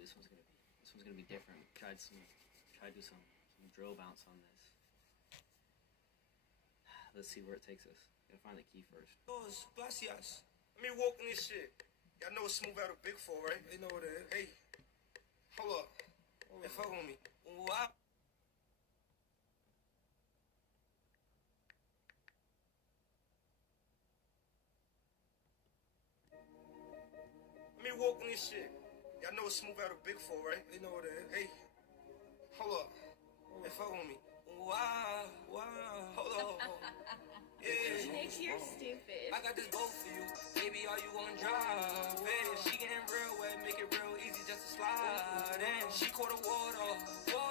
This one's gonna be different. Try to do some drill bounce on this. Let's see where it takes us. Gotta find the key first. Gracias. Let me walk in this shit. Y'all know it's Smooth out of Big 4, right? They know what it is. Hey, hold up. Hey, fuck with me. What? Let me walk in this shit. Y'all know it's Smooth out of Big 4, right? They know what it is. Hey, hold up. Hey, fuck with me. Wow. Hold on. Yeah. Nick, you're stupid. I got this boat for you. Baby, are you gonna drive it? She getting real wet, make it real easy just to slide in. She caught the water,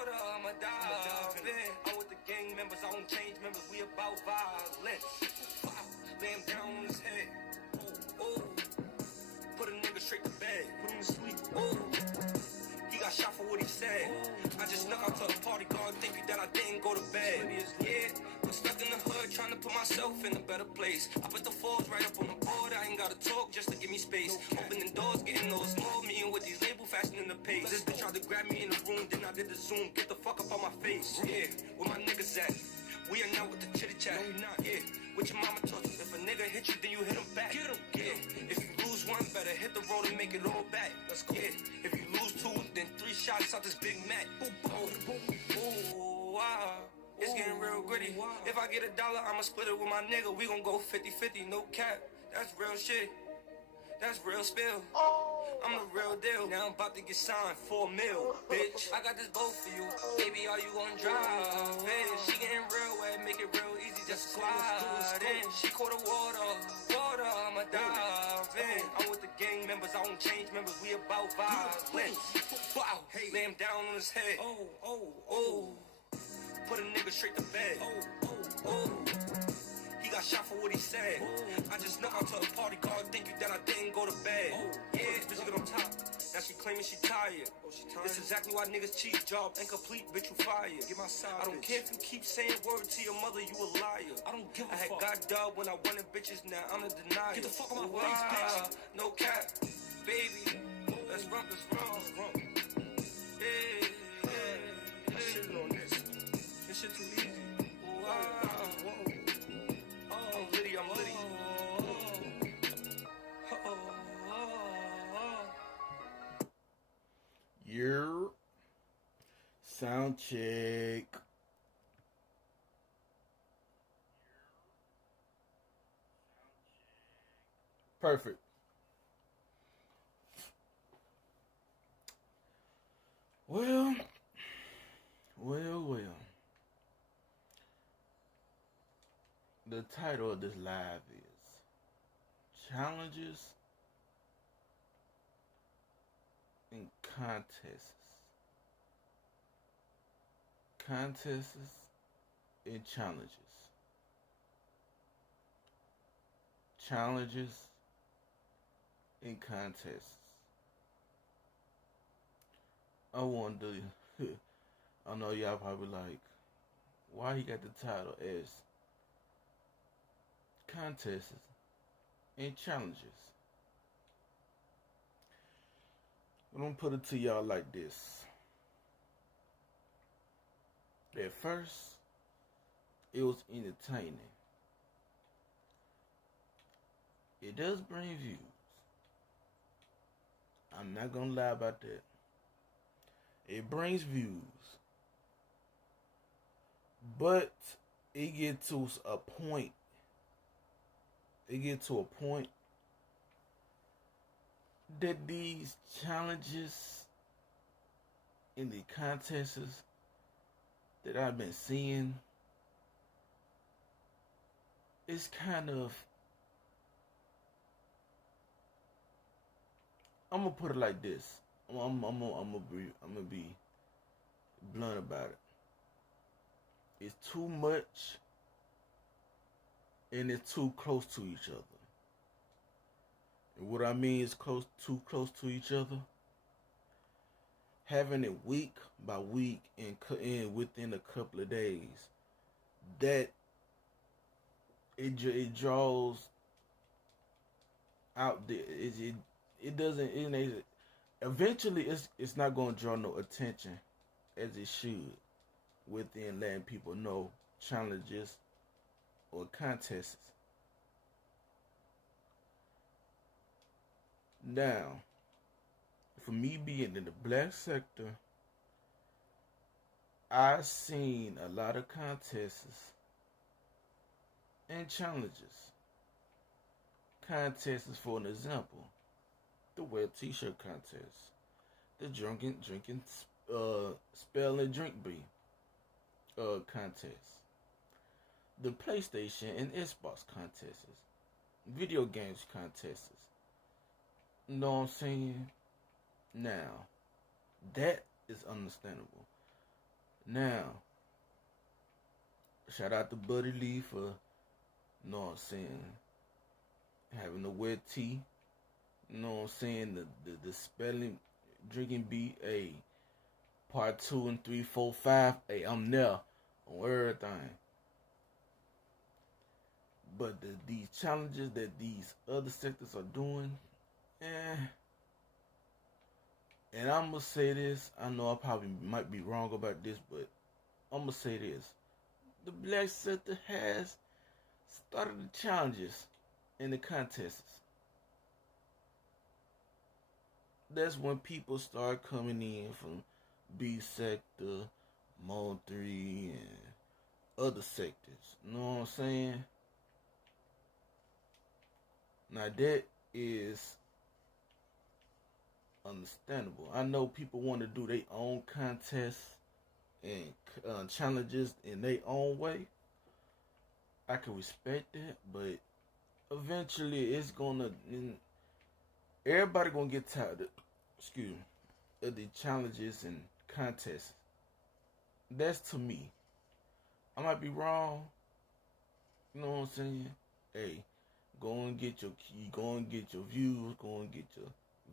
I'ma dive in. I'm with the gang members, I won't change members, we about violence. Wow, lay him down on his head. Oh. Put a nigga straight to bed, put him to sleep. Oh. He got shot for what he said. I just snuck out to a party, God thinking that I didn't go to bed. Yeah, I'm stuck in the hood trying to put myself in a better place. I put the fours right up on the board, I ain't gotta talk just to give me space. Opening doors, getting those small, me and with these labels fastening the pace. This bitch tried to grab me in the room, then I did the zoom. Get the fuck up on my face. Yeah, where my niggas at? We are not with the chitty chat. No, we not. Yeah, what your mama taught you. If a nigga hit you, then you hit him back. Get him. Yeah, if you lose one, better hit the road and make it all back. Let's go. Yeah, if you lose two, then 3 shots out this Big Mac. Oh, wow. It's getting real gritty. If I get $1, I'ma split it with my nigga. We gon' go 50-50, no cap. That's real shit. That's real spill. I'm the real deal. Now I'm about to get signed for $1 million, bitch. I got this boat for you. Baby, are you gonna drive it? She getting real wet, make it real easy just to slide in. She caught the water, I'ma dive in. I'm with the gang members, I won't change members, we about violence. Wow, lay him down on his head. Oh. Put a nigga straight to bed. Oh. He got shot for what he said. I just snuck out to a party, God thinking that I didn't go to bed. Yeah, bitch get on top. Now she claiming she tired. This exactly why niggas cheat. Job incomplete, bitch you fired. Get my side. I don't care if you keep saying word to your mother, you a liar. I don't give a fuck. I had got dub when I wanted bitches, now I'm a denier. Get the fuck on my face, bitch. No cap, baby. Let's run. Yeah. I'm shitting on this. This shit too easy. I'm litty. Your sound check. Perfect. Well. The title of this live is Challenges and Contests. Contests and challenges. Challenges and contests. I wonder, I know y'all probably like, why he got the title as Contests and Challenges. I'm gonna put it to y'all like this. At first, it was entertaining. It does bring views. I'm not gonna lie about that. It brings views. But it gets to a point. That these challenges in the contests that I've been seeing, it's kind of, I'm gonna put it like this. I'm gonna be blunt about it. It's too much, and it's too close to each other. And what I mean is too close to each other. Having it week by week and within a couple of days, that it draws out the it doesn't. eventually it's not gonna draw no attention as it should within letting people know challenges or contests. Now, for me being in the black sector, I've seen a lot of contests and challenges. Contests, for an example, the wet t-shirt contest, the drinking spell and drink bee contest, the PlayStation and Xbox contests, video games contests. You know what I'm saying? Now, that is understandable. Now, shout out to Buddy Lee for, you know what I'm saying, having the wet tea. You know what I'm saying? The spelling, drinking bee, a part 2 and 3, 4, 5. Hey, I'm there on everything. But these challenges that these other sectors are doing, and I'm going to say this, I know I probably might be wrong about this, but I'm going to say this. The black sector has started the challenges in the contests. That's when people start coming in from B sector, Mo 3, and other sectors. You know what I'm saying? Now that is understandable. I know people want to do their own contests and challenges in their own way. I can respect that, but eventually it's gonna, everybody gonna get tired of the challenges and contests. That's to me. I might be wrong. You know what I'm saying? Hey, go and get your views, go and get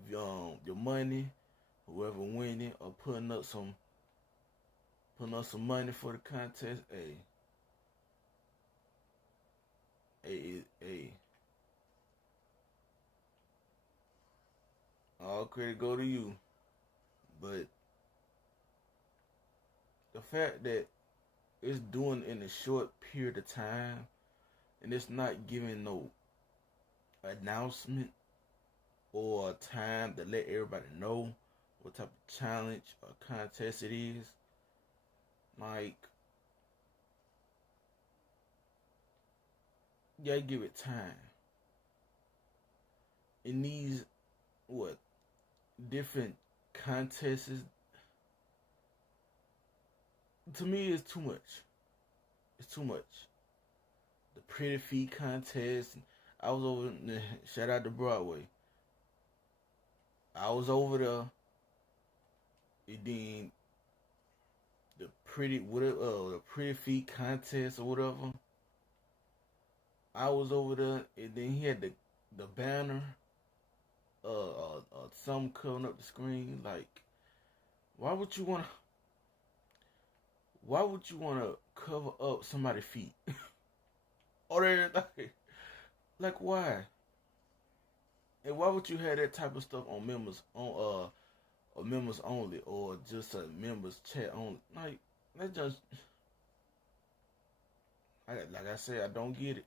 your money, whoever winning or putting up some money for the contest. Hey, all credit go to you. But the fact that it's doing in a short period of time and it's not giving no announcement or time to let everybody know what type of challenge or contest it is, like, you gotta give it time. It needs different contests. To me, it's too much. It's too much. The pretty feet contest. I was over. Shout out to Broadway. I was over there. And then the pretty feet contest or whatever. I was over there, and then he had the banner, something covering up the screen. Like, why would you wanna cover up somebody's feet or everything? Like, why? And why would you have that type of stuff on members or members only, or just a members chat only? Like, that just, like I said, I don't get it.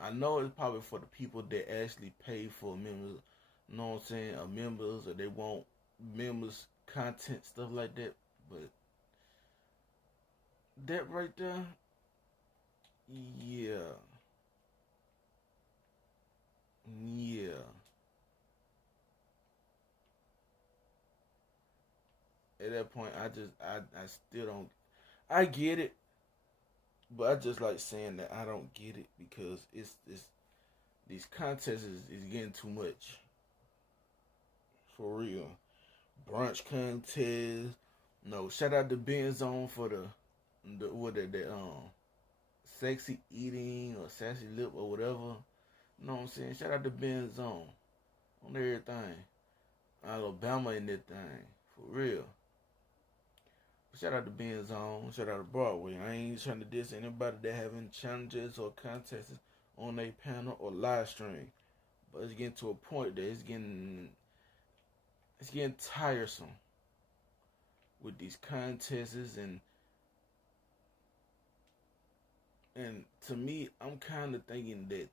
I know it's probably for the people that actually pay for members, you know what I'm saying, or members, or they want members content, stuff like that. But that right there, yeah. At that point, I still don't, I get it. But I just like saying that I don't get it, because it's these contests is getting too much. For real. Brunch contest. No, shout out to Ben Zone for the sexy eating or sassy lip or whatever. You know what I'm saying? Shout out to Ben Zone on everything. Alabama in that thing. For real. Shout out to Ben Zone. Shout out to Broadway. I ain't trying to diss anybody that having challenges or contests on their panel or live stream. But it's getting to a point that it's getting, it's getting tiresome with these contests and to me, I'm kind of thinking that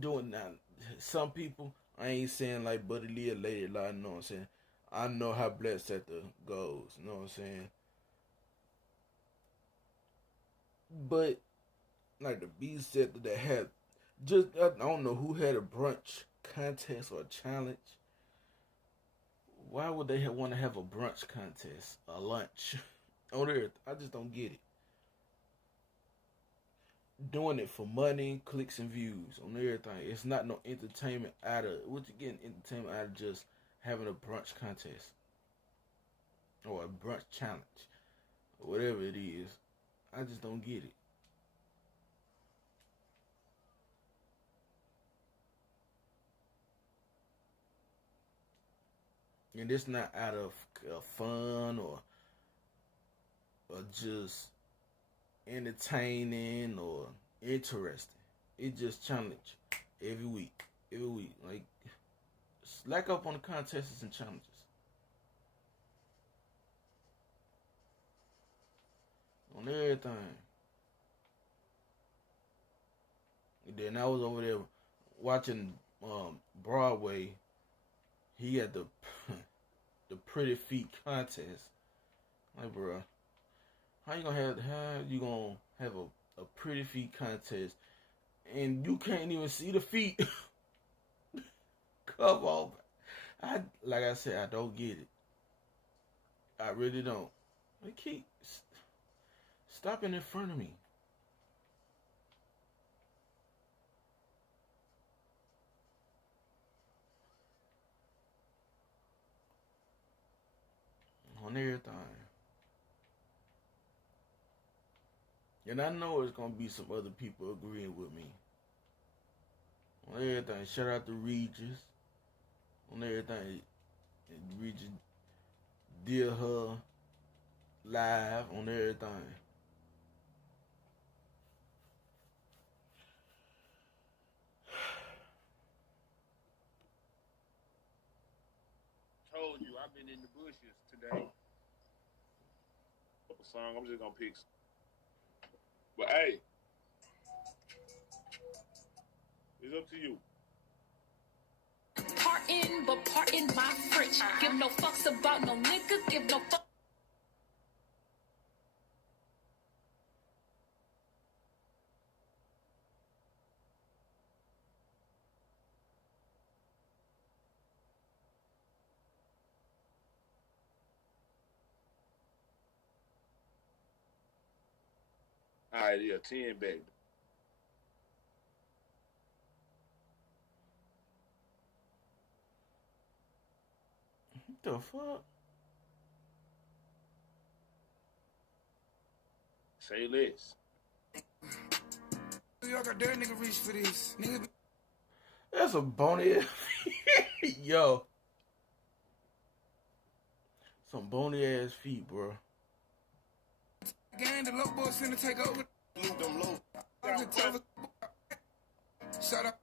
doing that. Some people, I ain't saying like Buddy Lee or Lady Law, you know what I'm saying? I know how Black Sector goes, you know what I'm saying? But like the B Sector that had just I don't know who had a brunch contest or challenge. Why would they want to have a brunch contest, a lunch on Earth? I just don't get it. Doing it for money, clicks, and views on everything. It's not no entertainment out of what you getting entertainment out of just having a brunch contest or a brunch challenge or whatever it is. I just don't get it. And it's not out of fun or just entertaining or interesting. It just challenge every week. Every week. Like slack up on the contests and challenges. On everything. And then I was over there watching Broadway. He had the the pretty feet contest. Like, bro, how you gonna have a pretty feet contest and you can't even see the feet? Come on, like I said, I don't get it. I really don't. Like, keep stopping in front of me. On everything. And I know it's gonna be some other people agreeing with me. On everything. Shout out to Regis. On everything. Regis did her live on everything. Told you I've been in the bushes today. A song I'm just gonna pick. But hey, it's up to you. Partin', but partin' my French. Give no fucks about no nigga. Give no fuck. All right, yeah, 10 back. What the fuck? Say less. Y'all got that nigga reach for this. Nigga. That's a bony ass. Yo. Some bony ass feet, bro. Gang, the low boys finna take over. Move them low. Shut up.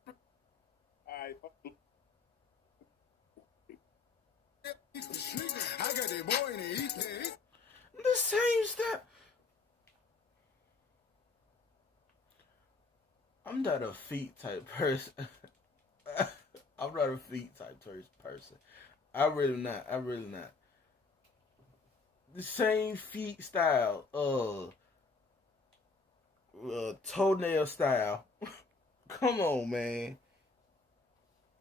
Alright, I got that boy in the eat. The same step. I'm not a feet type person. I'm not a feet type person. I really not. The same feet style, toenail style. Come on, man.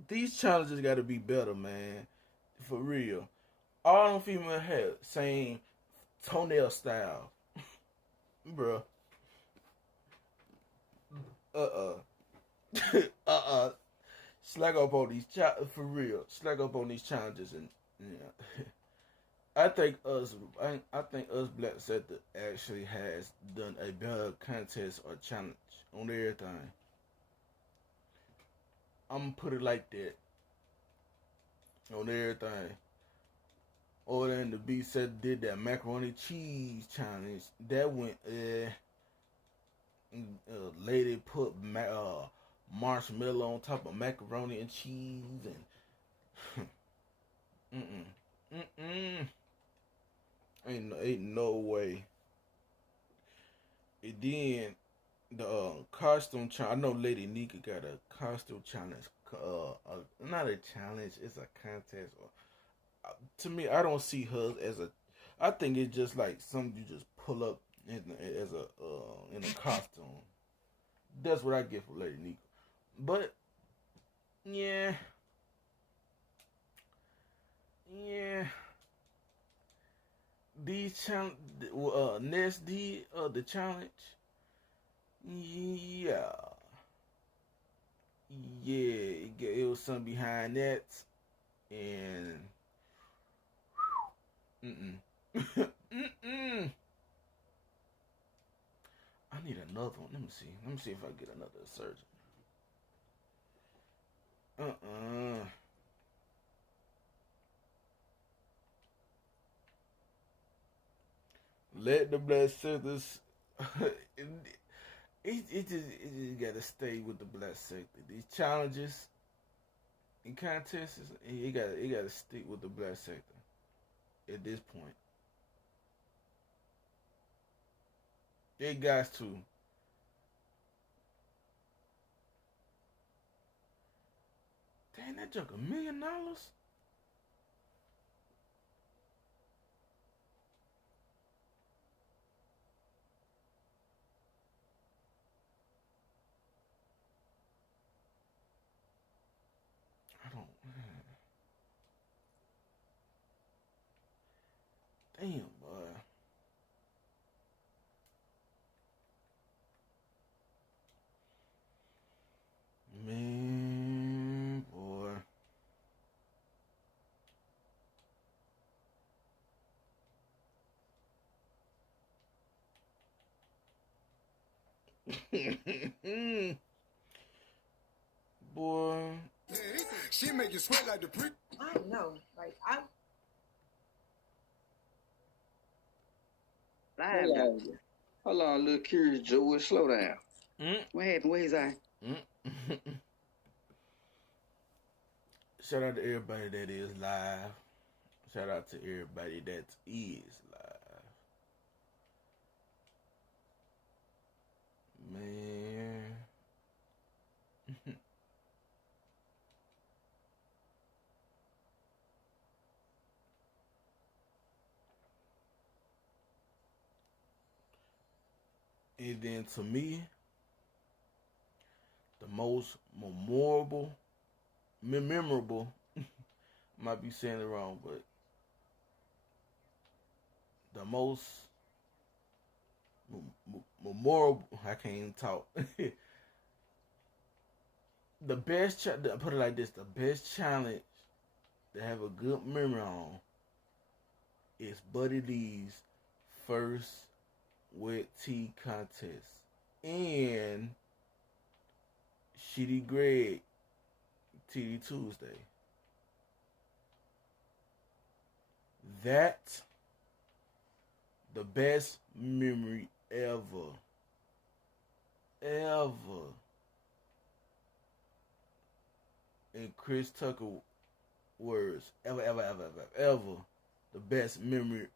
These challenges got to be better, man. For real. All them females have same toenail style, bruh. Slack up on these for real. Slack up on these challenges and yeah. I think us Black Sector actually has done a better contest or challenge on everything. I'm gonna put it like that. On everything. Over there in the B set did that macaroni cheese challenge. That went lady put marshmallow on top of macaroni and cheese and Ain't no way. And then the costume challenge. I know Lady Nika got a costume challenge. Not a challenge. It's a contest. To me, I don't see her as a. I think it's just like something you just pull up as a in a costume. That's what I get from Lady Nika. But yeah. These challenge, Ness did the challenge. Yeah, it was something behind that, and I need another one. Let me see if I get another surgeon. Let the Black Sectors. it just gotta stay with the Black Sector. These challenges and contests, it gotta stick with the Black Sector at this point. It got to. Dang, that junk $1 million? I don't. Damn, boy. Man, boy. Boy. She make you sweat like the prick. I don't know. Like I Hold on, little curious Joe. Slow down. What happened? Where is I? Shout out to everybody that is live. Shout out to everybody that is live. Man. And then to me, the most memorable, might be saying it wrong, but the most memorable, I can't even talk. The best, put it like this, the best challenge to have a good memory on is Buddy Lee's first wet tea contest and Shitty Greg TD Tuesday. That the best memory ever. In Chris Tucker words, ever. The best memory,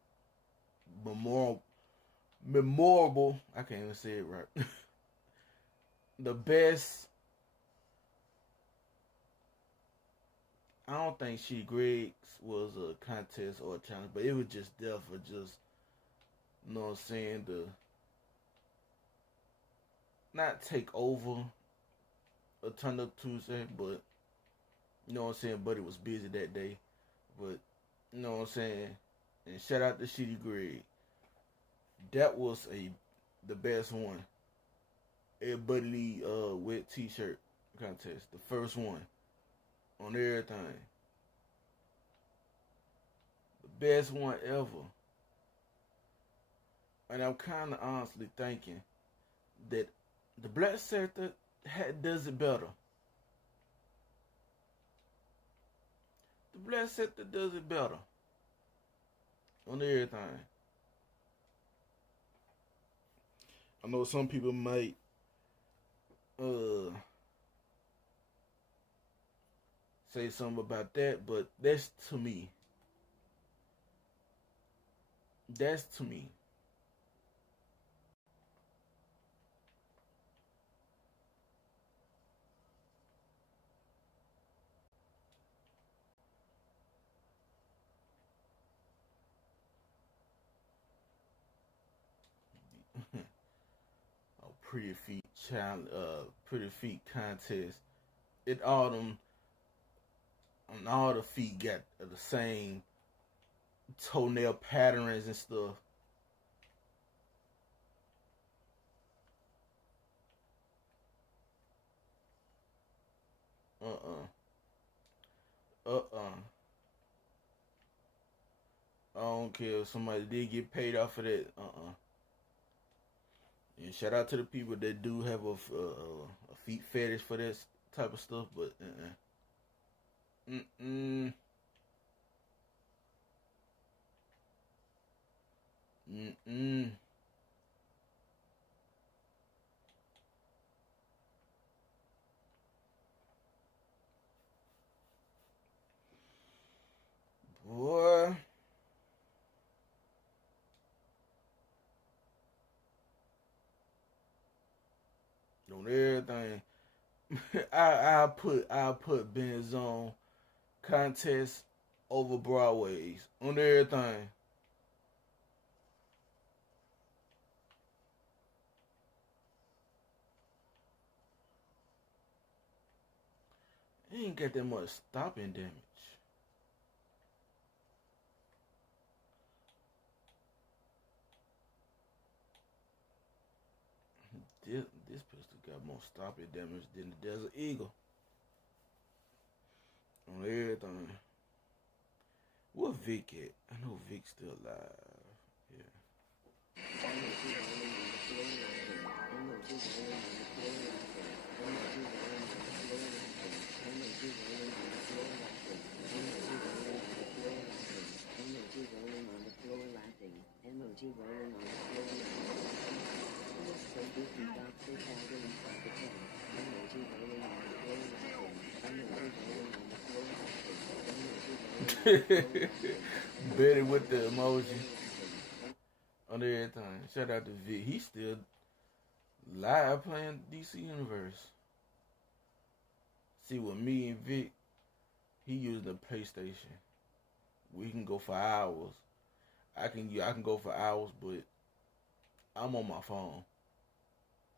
memorable. I can't even say it right. The best. I don't think She Greg's was a contest or a challenge, but it was just there for just, you know what I'm saying, to not take over a Turn Up Tuesday, but, you know what I'm saying, Buddy was busy that day, but, you know what I'm saying, and shout out to Shitty Greg. That was the best one. Buddy Lee wet t-shirt contest, the first one on everything. The best one ever. And I'm kind of honestly thinking that the Black Sector does it better. The Black Sector does it better on everything. I know some people might say something about that, but that's to me. That's to me. A pretty feet contest. It all them, and all the feet got the same toenail patterns and stuff. Uh-uh. Uh-uh. I don't care if somebody did get paid off of that. And shout out to the people that do have a feet fetish for that type of stuff, but Mm-mm. Mm-mm. Boy. On everything. I put Ben's on contest over Broadway's on everything. He ain't got that much stopping damage. This pistol got more stopping damage than the Desert Eagle. On everything. Where Vic at? I know Vic's still alive. Yeah. Betty with the emoji on everything. Shout out to Vic. He's still live playing DC Universe. See, with me and Vic, he using the PlayStation. We can go for hours. I can go for hours, but I'm on my phone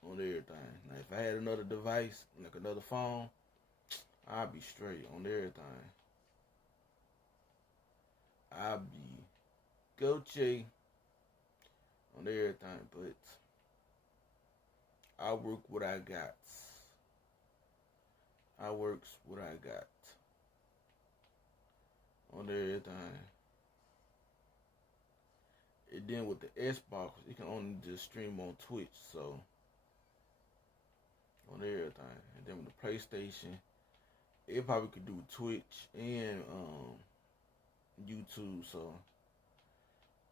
on everything. Now, if I had another device, like another phone, I'd be straight on everything. I'd be Gucci on everything, but I work what I got. I works what I got on everything. And then with the Xbox, it can only just stream on Twitch, so on everything. And then with the PlayStation, it probably could do Twitch and YouTube, so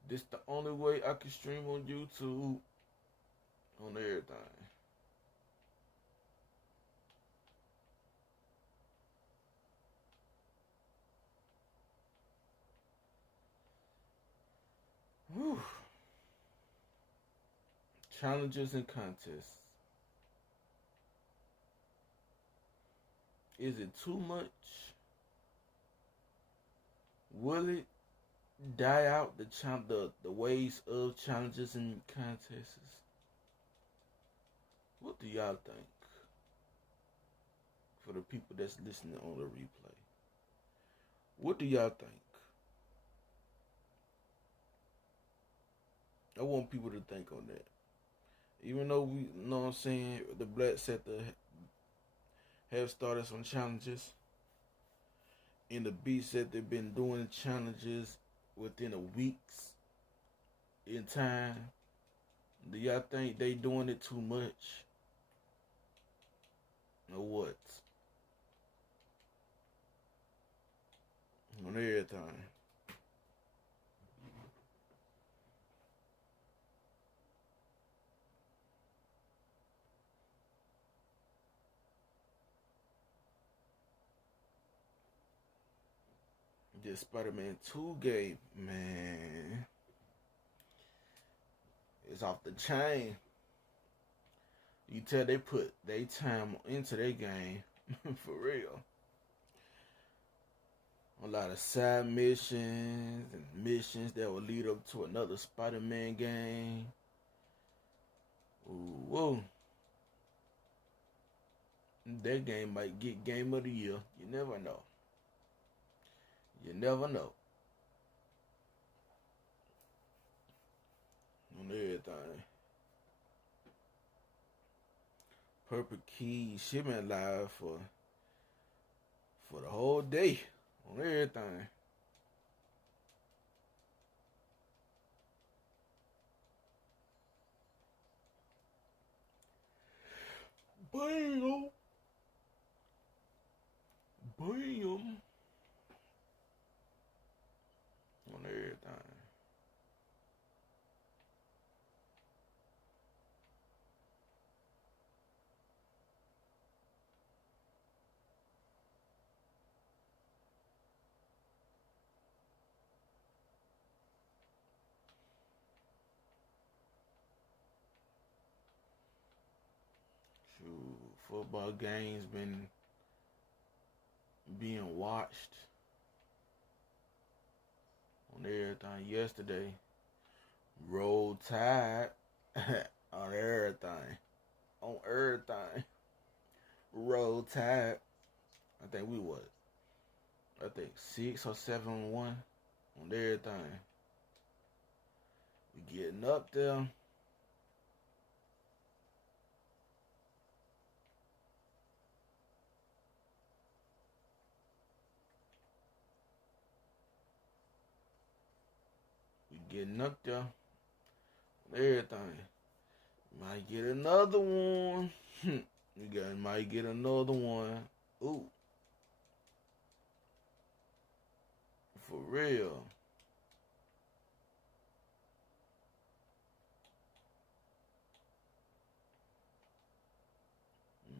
this the only way I can stream on YouTube on everything. Whew. Challenges and contests. Is it too much? Will it die out the ways of challenges and contests? What do y'all think? For the people that's listening on the replay, what do y'all think? I want people to think on that. Even though we know what I'm saying, the Black Sector have started some challenges. And the Beat said they've been doing challenges within a week's in time. Do y'all think they doing it too much? Or what? On everything. This Spider-Man 2 game, man. It's off the chain. You tell they put their time into their game for real. A lot of side missions and missions that will lead up to another Spider-Man game. Ooh, whoa. That game might get Game of the Year. You never know. You never know. On everything. Purple Key, she been live for the whole day. On everything. Bam! Bam! On everything. Shoot, football games been being watched on everything yesterday. Roll Tide on everything. On everything. Roll Tide. I think we what? I think 6 or 7-1 on everything. We getting up there. Getting up there. Everything. Might get another one. Might get another one. Ooh. For real.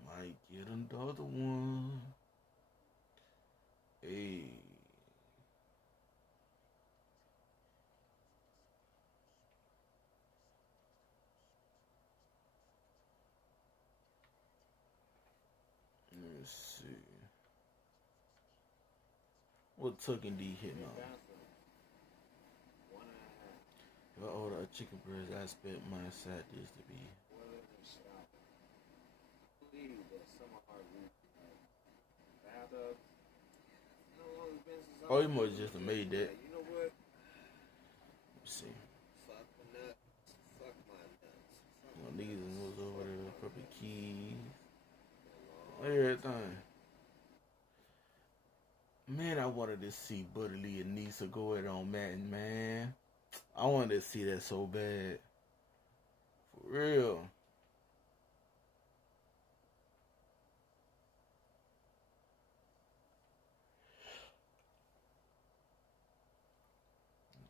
Might get another one. Hey. Let's see. What Tucking D hitting on? If I order a chicken breast, I expect my side dish to be. Oh, he must just have made that. Let's see. Well, niggas was over there, Purple Keys. Everything. Man, I wanted to see Buddy Lee and Nisa go at on Madden, man. I wanted to see that so bad. For real.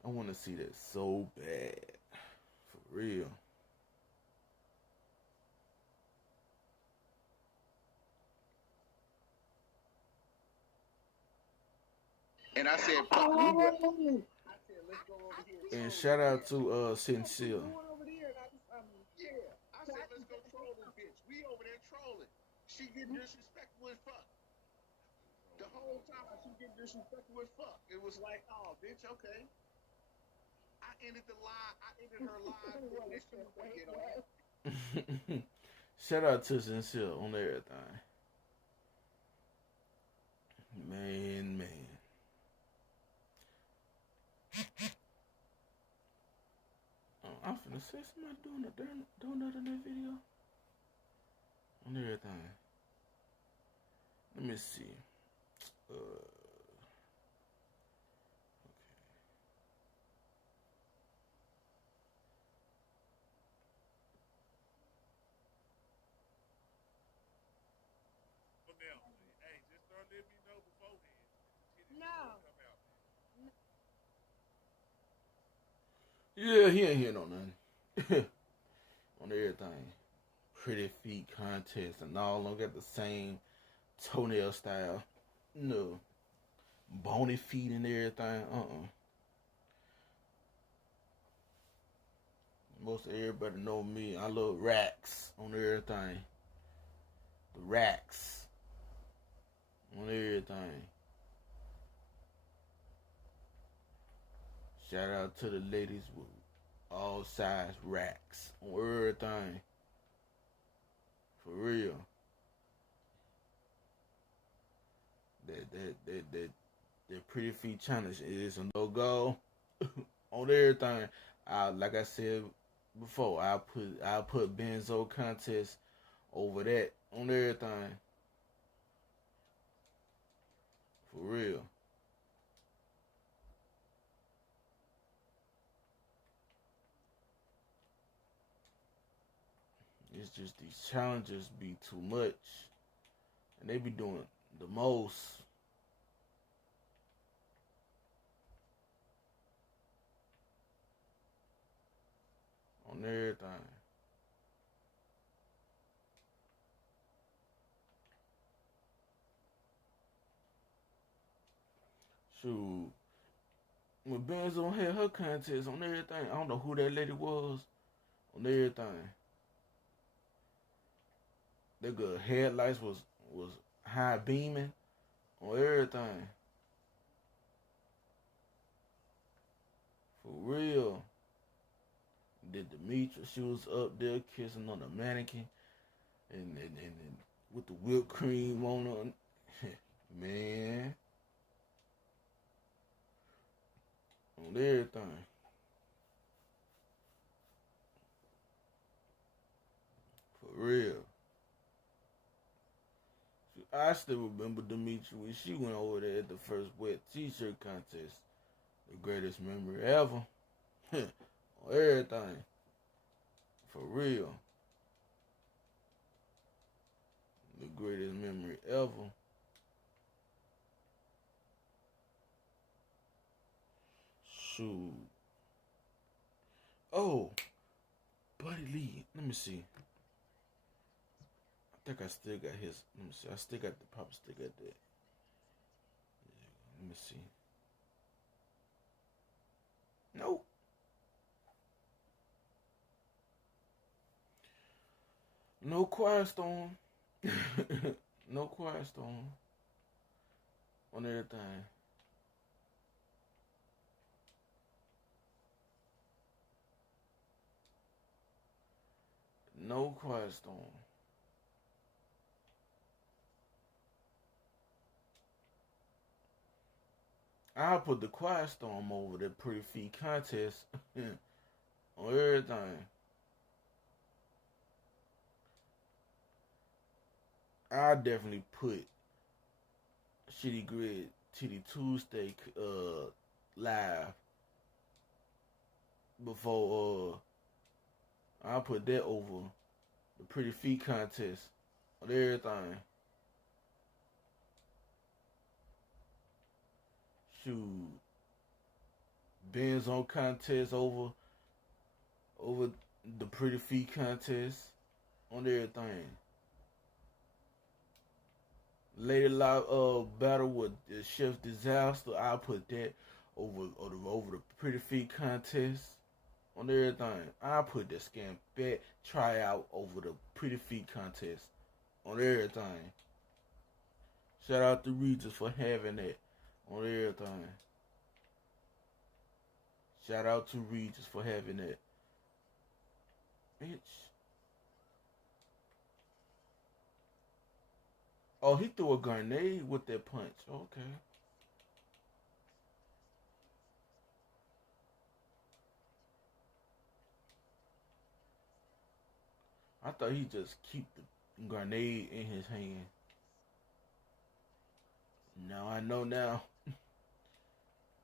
I want to see that so bad. For real. And I said, let's go over here. And shout out to Sincere. I said, let's go troll this bitch. We over there trolling. She getting disrespectful as fuck. The whole time she getting disrespectful as fuck. It was like, oh, bitch, okay. I ended her live. Shout out to Sincere on everything. Man. I'm finna say somebody doing that in that video. On everything. Let me see. Okay. Hey, just start letting me know beforehand. No. Yeah, he ain't hear no nothing. On everything. Pretty feet contest and all of them got the same toenail style. No. Bony feet and everything. Most everybody know me. I love racks on everything. The racks on everything. Shout out to the ladies with all size racks on everything. For real. That pretty feet challenge is a no-go on everything. Like I said before, I put benzo contest over that on everything. For real. It's just these challenges be too much. And they be doing the most. On everything. Shoot. When Benzo had her contest on everything, I don't know who that lady was. On everything. The good headlights was high beaming on everything. For real. Did Demetra, she was up there kissing on the mannequin and with the whipped cream on her. Man. On everything. For real. I still remember Demetra when she went over there at the first wet t-shirt contest. The greatest memory ever. On everything. For real. The greatest memory ever. Shoot. Oh. Buddy Lee. Let me see. I think I still got his. Let me see. I still got the pop. Still got that. Let me see. Nope. No Quiet Storm. No Quiet Storm. On everything. No Quiet Storm. I'll put the Quiet Storm over the Pretty Feet contest on everything. I definitely put Shitty Grid Titty Tuesday live before I'll put that over the Pretty Feet contest on everything. Shoot, Benz on contest over the Pretty Feet contest on everything. Lady Live battle with the Chef Disaster, I'll put that over the Pretty Feet contest on everything. I'll put the Scam Bet tryout over the Pretty Feet contest on everything. Shout out to Regis for having that on everything. Shout out to Regis for having that. Bitch. Oh, he threw a grenade with that punch. Okay. I thought he just keep the grenade in his hand. Now I know now.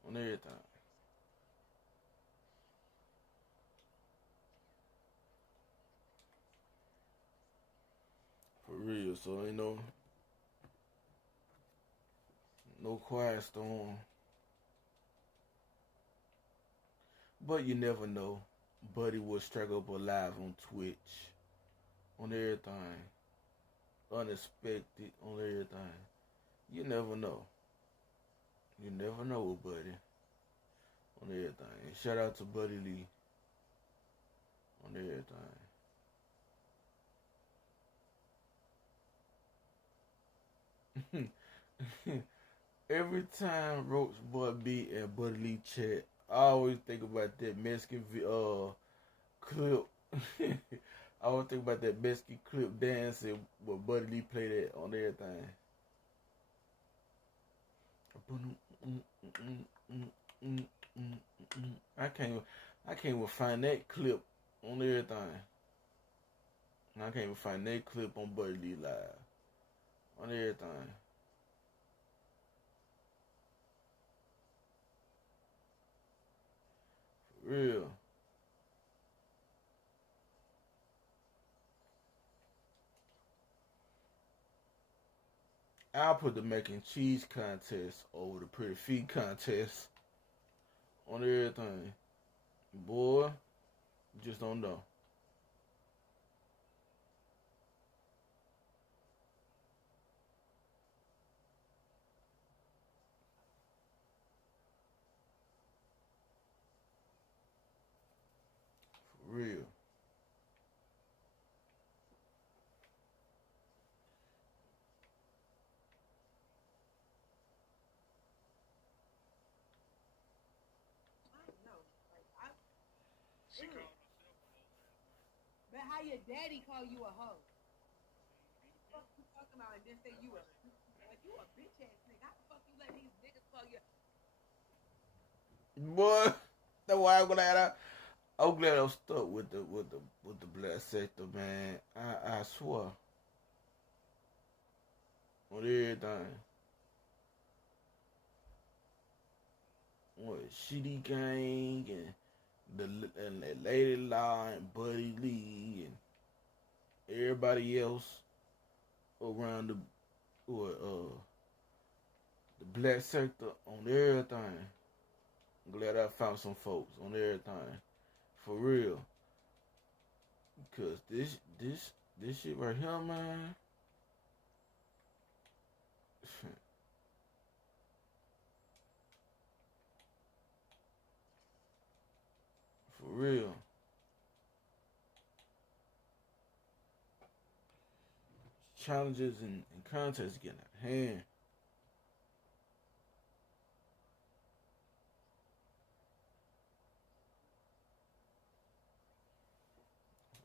On everything. For real, so ain't no Quiet Storm. But you never know. Buddy will strike up alive on Twitch. On everything. Unexpected on everything. You never know. You never know, buddy. On everything. Shout out to Buddy Lee. on everything. Every time Roach Boy B and Buddy Lee chat, I always think about that Mexican clip. I always think about that Mexican clip dancing where Buddy Lee played that on everything. I can't even find that clip on everything. I can't even find that clip on Buddy Lee Live. On everything. For real. I'll put the mac and cheese contest over the pretty feet contest on everything. Boy, you just don't know. For real. But how your daddy call you a hoe? What the fuck you talking about and then say you a bitch ass nigga? How the fuck you let these niggas call you? Boy, that's why I'm glad I'm stuck with the black sector, man. I swear. On everything. What, Shitty Gang and that Lady Law and Buddy Lee and everybody else around the black sector on everything. I'm glad I found some folks on everything. For real. Because this shit right here, man. For real. Challenges and contests getting out of hand.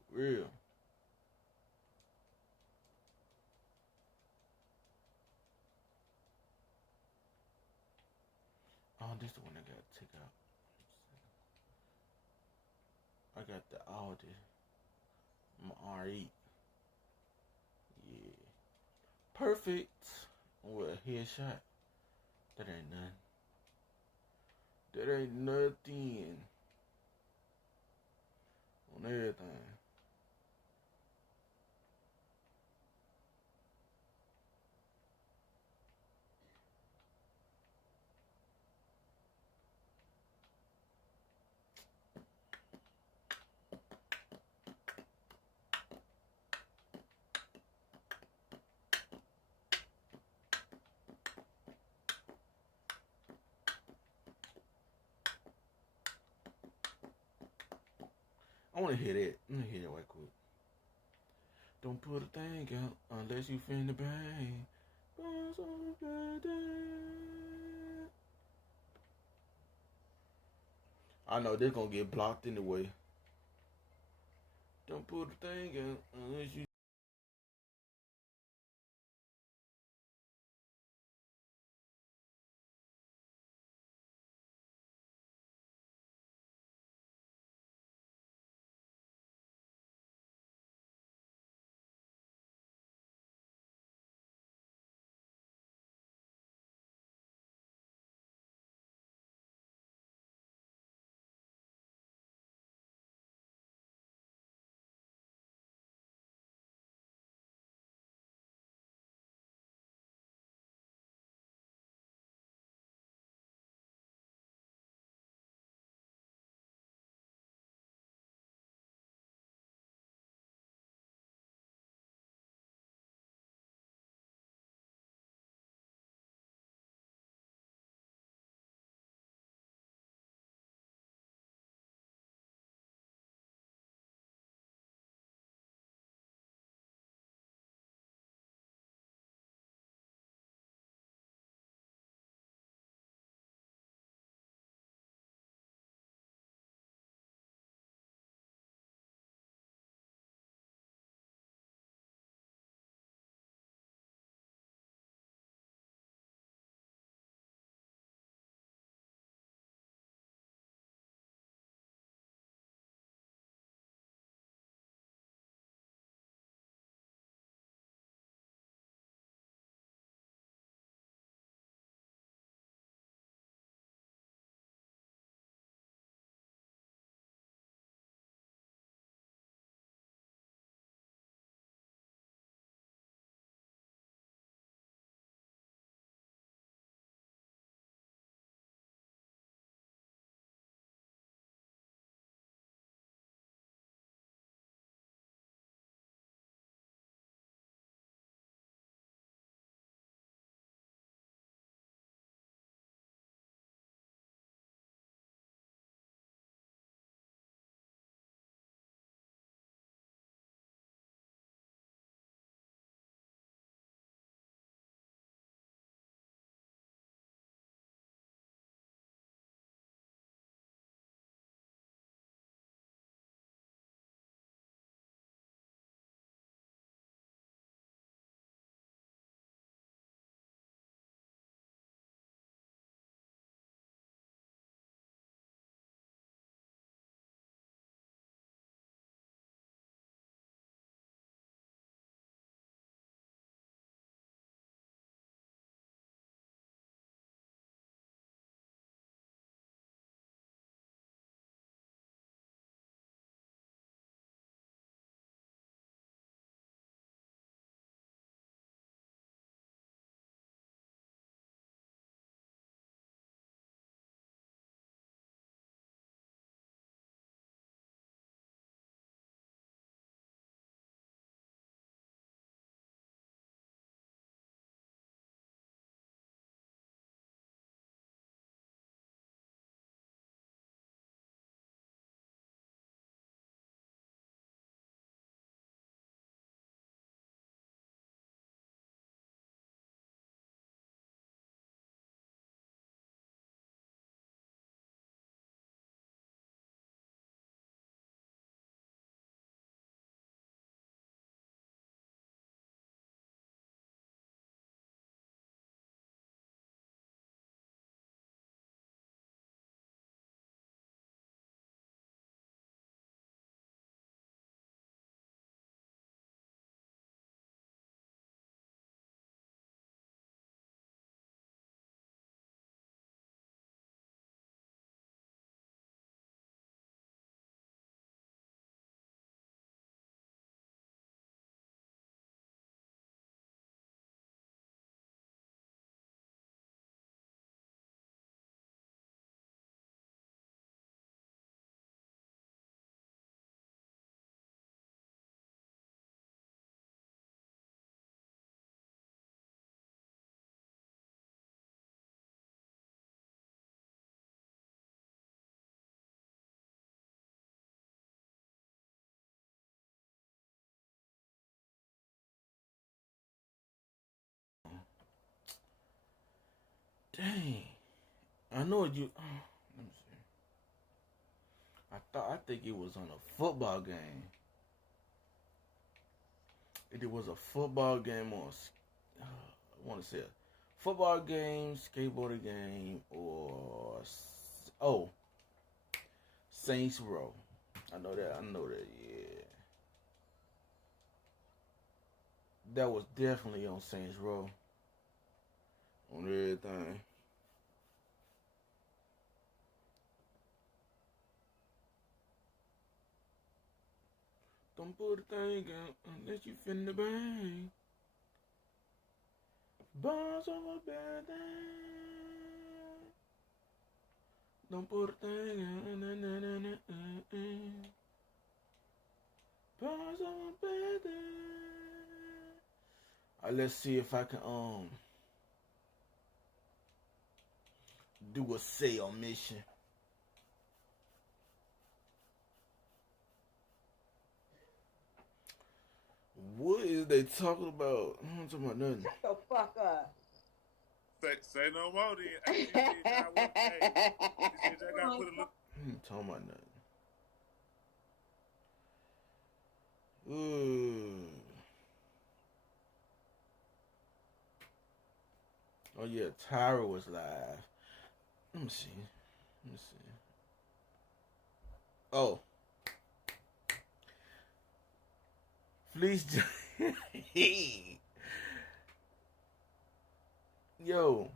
For real. Oh, this is the one I gotta take out. I got the Audi. My R8. Yeah. Perfect. With a headshot. That ain't nothing. That ain't nothing. On everything. I want to hear that. Let me hear that right quick. Don't put a thing out unless you finna bang. I know they're gonna get blocked anyway. Don't put a thing out unless you Dang. I know you. Let me see. I think it was on a football game. It was a football game on. I want to say a football game, skateboarding game, or Saints Row. I know that. Yeah. That was definitely on Saints Row. On everything. Don't put a thing out unless you finna bang. Bars on a bad thing. Don't put a thing out. Bars on a bad thing. Let's see if I can do a sale mission. What is they talking about? I'm talking about nothing. Shut the fuck up. Say no more then. You said y'all want to pay. You said y'all got to put a look. I'm talking about nothing. Oh yeah, Tyra was live. Let me see. Oh. Fleece Yo.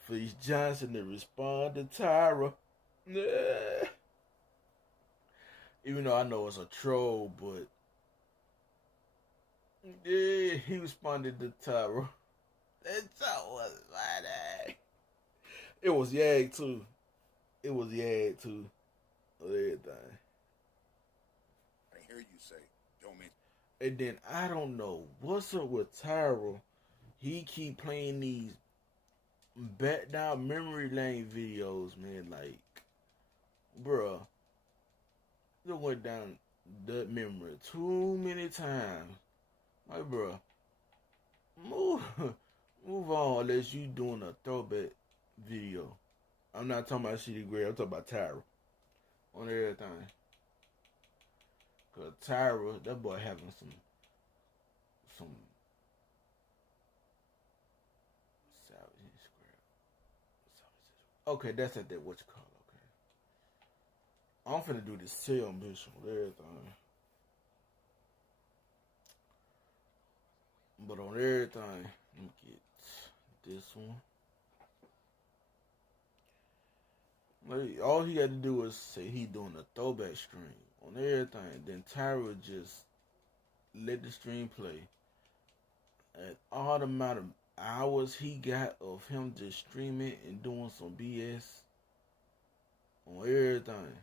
Fleece Johnson to respond to Tyra. Even though I know it's a troll, but yeah, he responded to Tyra. That joke was funny. It was Yag too. On everything. I hear you say, don't mention. And then I don't know what's up with Tyra. He keep playing these back down memory lane videos, man. Like, bruh, it went down that memory too many times. Like, bruh, move on unless you doing a throwback video. I'm not talking about CD Gray. I'm talking about Tyra on everything. Cause Tyra, that boy having some okay, that's at that what you call it, okay. I'm finna do this sale mission with everything. But on everything, let me get this one. Like, all he had to do was say he doing a throwback stream on everything. Then Tyra just let the stream play. And all the amount of hours he got of him just streaming and doing some BS on everything.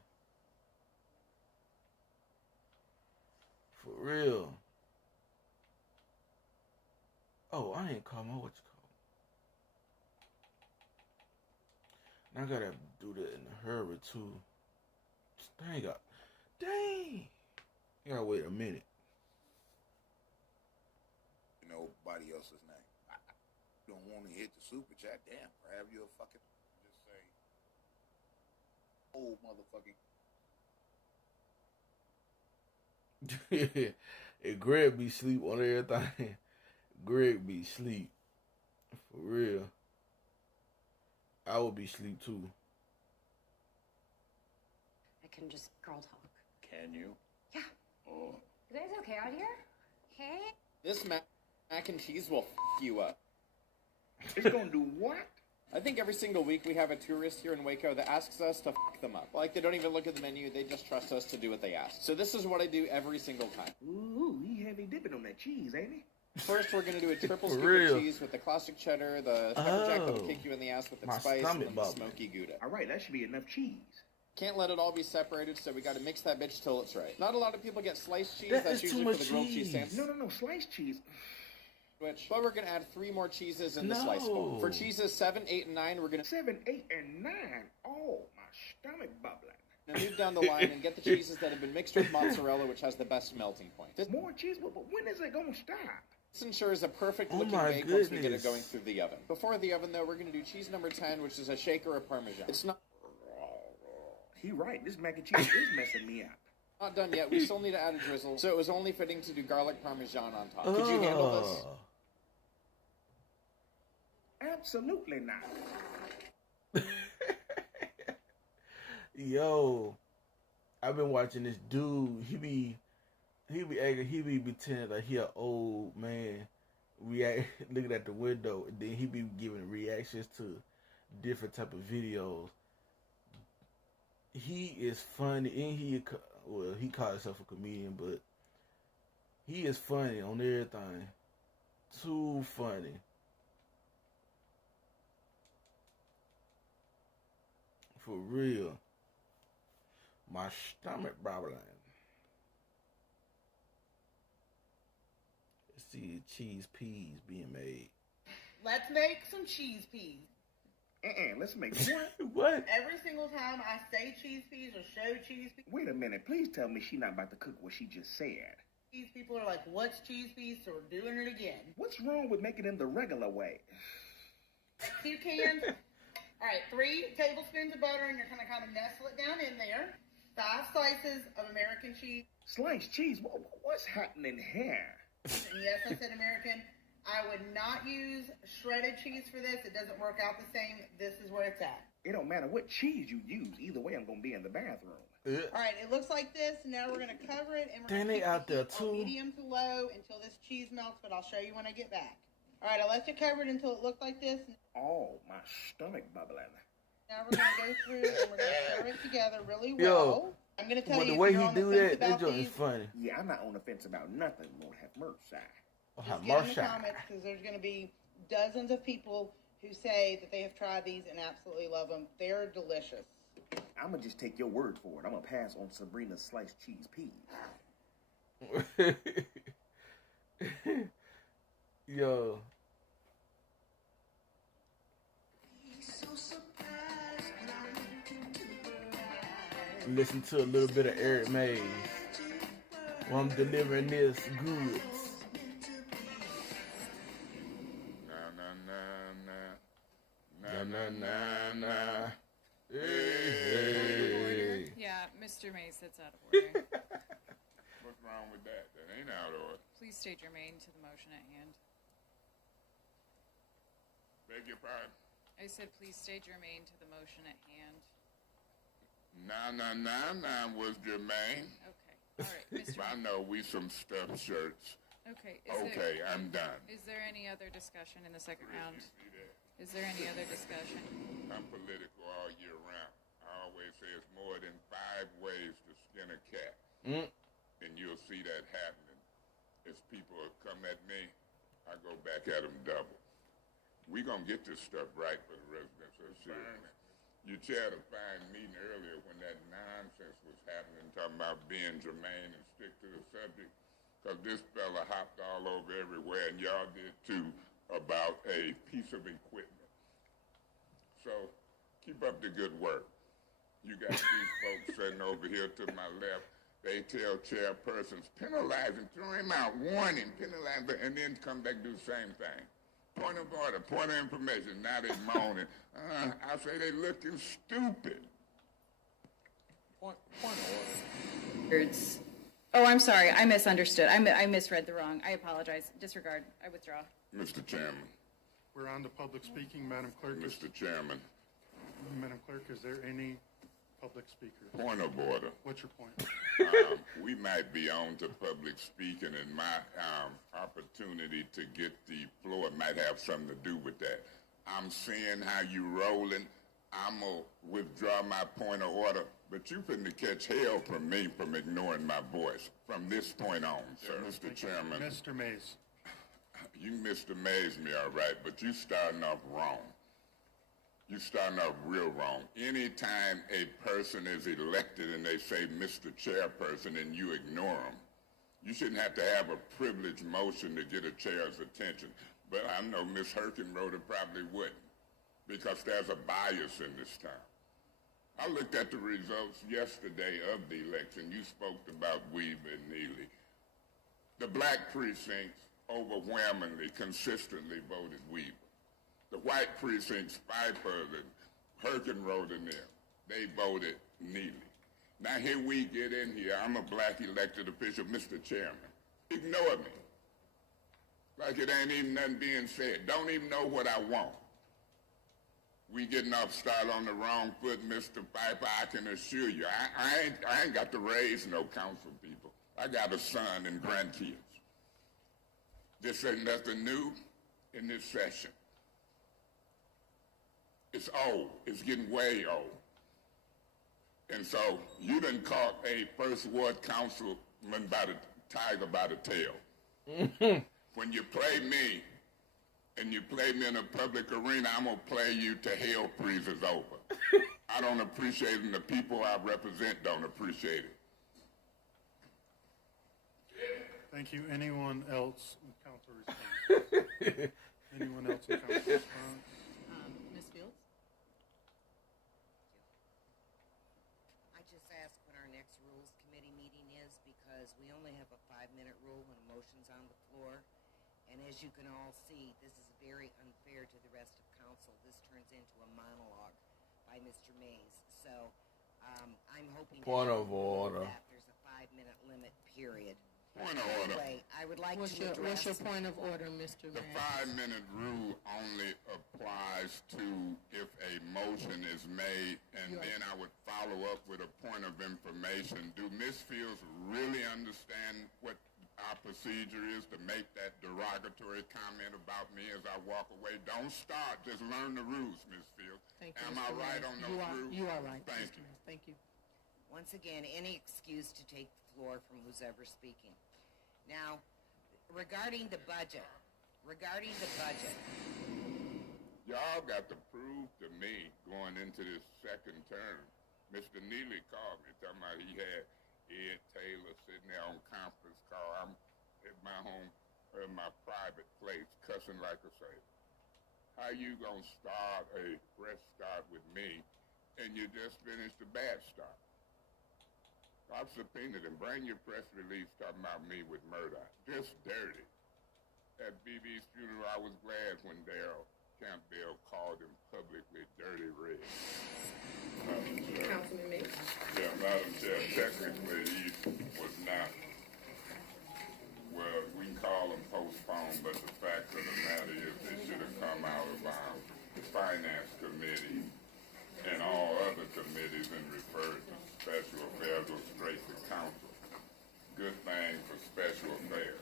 For real. Oh, I ain't call my what you call. And I gotta do that in a hurry too. Dang. You gotta wait a minute. Nobody else's name. I don't want to hit the super chat. Damn, grab you a fucking. Just say, old motherfucking. And Greg be sleep on everything. Greg be sleep. For real. I would be sleep too. I can just girl talk. Can you? Yeah. Oh. You guys okay out here? Hey? This mac and cheese will f you up. It's gonna do what? I think every single week we have a tourist here in Waco that asks us to f them up. Like, they don't even look at the menu, they just trust us to do what they ask. So this is what I do every single time. Ooh, he heavy dipping on that cheese, ain't he? First, we're going to do a triple scoop of cheese with the classic cheddar, the pepper jack that will kick you in the ass with its spice, and then the smoky Gouda. All right, that should be enough cheese. Can't let it all be separated, so we got to mix that bitch till it's right. Not a lot of people get sliced cheese. That's usually for the grilled cheese sandwich. No, sliced cheese. But we're going to add 3 more cheeses in the slice bowl. For cheeses 7, 8, and 9, we're going to... 7, 8, and 9? Oh, my stomach bubbling. Now move down the line and get the cheeses that have been mixed with mozzarella, which has the best melting point. More cheese? But when is it going to stop? This ensures a perfect Oh looking my bake once we get goodness. it going through the oven. Before the oven, though, we're going to do cheese number 10, which is a shaker of Parmesan. It's not He right. This mac and cheese is messing me up. not done yet. We still need to add a drizzle, so it was only fitting to do garlic Parmesan on top. Could you handle this? Absolutely not. Yo, I've been watching this dude. He be pretending like he an old man, looking at the window, and then he be giving reactions to different type of videos. He is funny, and he calls himself a comedian, but he is funny on everything. Too funny. For real. My stomach bobbling. Let's see cheese peas being made. Let's make some cheese peas. Let's make one. What? Every single time I say cheese peas or show cheese peas, Wait a minute. Please tell me she's not about to cook what she just said. people are like, what's cheese peas? So we're doing it again. What's wrong with making them the regular way? 2 cans. All right, 3 tablespoons of butter, and you're going to kind of nestle it down in there. 5 slices of American cheese. Sliced cheese? What's happening here? And yes, I said American. I would not use shredded cheese for this. It doesn't work out the same. This is where it's at. It don't matter what cheese you use. Either way, I'm going to be in the bathroom. All right, it looks like this. Now we're going to cover it, and we're Dang, going to they keep out the there heat too. on medium to low until this cheese melts, but I'll show you when I get back. All right, I left it covered until it looked like this. Oh, my stomach bubbling. Now we're going to go through and we're going to stir it together really well. Yo, I'm going to tell but you the way if you're he on the do fence that about joint is these, funny. Yeah, I'm not on the fence about nothing. Lord have mercy. Oh, just get in the comments because there's going to be dozens of people who say that they have tried these and absolutely love them. They're delicious. I'm going to just take your word for it. I'm going to pass on Sabrina's sliced cheese peas. Yo. Listen to a little bit of Eric Mays while I'm delivering this goods. Na. Hey. Yeah, Mr. Mays, that's out of order. What's wrong with that? That ain't out of order. Please state your main to the motion at hand. Beg your pardon? I said please state your main to the motion at hand. Nah was Jermaine. Okay. All right, Mr. I know we some stuffed shirts. Okay. Okay, I'm done. Is there any other discussion in the second round? Is there any other discussion? I'm political all year round. I always say it's more than 5 ways to skin a cat. And you'll see that happening. As people come at me, I go back at them double. We gonna get this stuff right for the residents of Syracuse. You chaired a fine meeting earlier when that nonsense was happening, talking about being germane and stick to the subject, because this fella hopped all over everywhere, and y'all did too, about a piece of equipment. So keep up the good work. You got these folks sitting over here to my left. They tell chairpersons, penalize him, throw him out, warn him, penalize him, and then come back and do the same thing. Point of order, point of information. Now they moaning. I say they looking stupid. Point of order. Words. Oh, I'm sorry. I misunderstood. I misread the wrong. I apologize. Disregard. I withdraw. Mr. Chairman. We're on to public speaking, Madam Clerk. Mr. Chairman. Madam Clerk, is there any public speakers? Point of order. What's your point? We might be on to public speaking, and my opportunity to get the floor might have something to do with that. I'm seeing how you rolling. I'm going to withdraw my point of order, but you finna catch hell from me from ignoring my voice from this point on, sir. Mr. Chairman. Mr. Mays. You Mr. Mays me, all right, but you starting off wrong. You starting off real wrong. Anytime a person is elected and they say Mr. Chairperson and you ignore them, you shouldn't have to have a privileged motion to get a chair's attention. But I know Ms. Herkenroder probably wouldn't, because there's a bias in this town. I looked at the results yesterday of the election. You spoke about Weaver and Neely. The black precincts overwhelmingly, consistently voted Weaver. The white precincts, Piper and Herkenroth and them, they voted Neely. Now here we get in here, I'm a black elected official, Mr. Chairman. Ignore me. Like it ain't even nothing being said. Don't even know what I want. We getting off start on the wrong foot, Mr. Piper. I can assure you, I ain't got to raise no council people. I got a son and grandkids. This ain't nothing new in this session. It's old. It's getting way old. And so you done caught a first ward councilman by the tiger by the tail. When you play me, and you play me in a public arena, I'm going to play you till hell freezes over. I don't appreciate it, and the people I represent don't appreciate it. Thank you. Anyone else with council response? Anyone else with council response? Ms. Fields? I just asked when our next rules committee meeting is because we only have a 5-minute rule when a motion's on the floor. And as you can all see, this is very unfair to the rest of council. This turns into a monologue by Mr. Mays. So I'm hoping Point of order. that there's a 5-minute limit period. Point of order. Anyway, I would like What's to address... your point of order, Mr. The Mays? 5-minute rule only applies to if a motion is made, and then I would follow up with a point of information. Do Ms. Fields really understand what our procedure is to make that derogatory comment about me as I walk away? Don't start. Just learn the rules, Ms. Fields. Thank you, Am Mr. I right Mays. on those rules? You are right. Thank Mr. you. Mays. Thank you. Once again, any excuse to take the floor from who's ever speaking. Now, regarding the budget, Y'all got to prove to me going into this second term. Mr. Neely called me talking about he had Ed Taylor sitting there on conference call. I'm at my home, in my private place, cussing like a sailor. How you gonna start a fresh start with me and you just finished a bad start? I've subpoenaed him. Bring your press release talking about me with Murdoch. Just dirty. At BB's funeral, I was glad when Darrell Campbell called him publicly Dirty Red. Councilman Mays? Yeah, Madam Chair, technically he was not. Well, we can call them postponed, but the fact of the matter is they should have come out of our finance committee and all other committees and referred to special affairs or straight to council. Good thing for special affairs.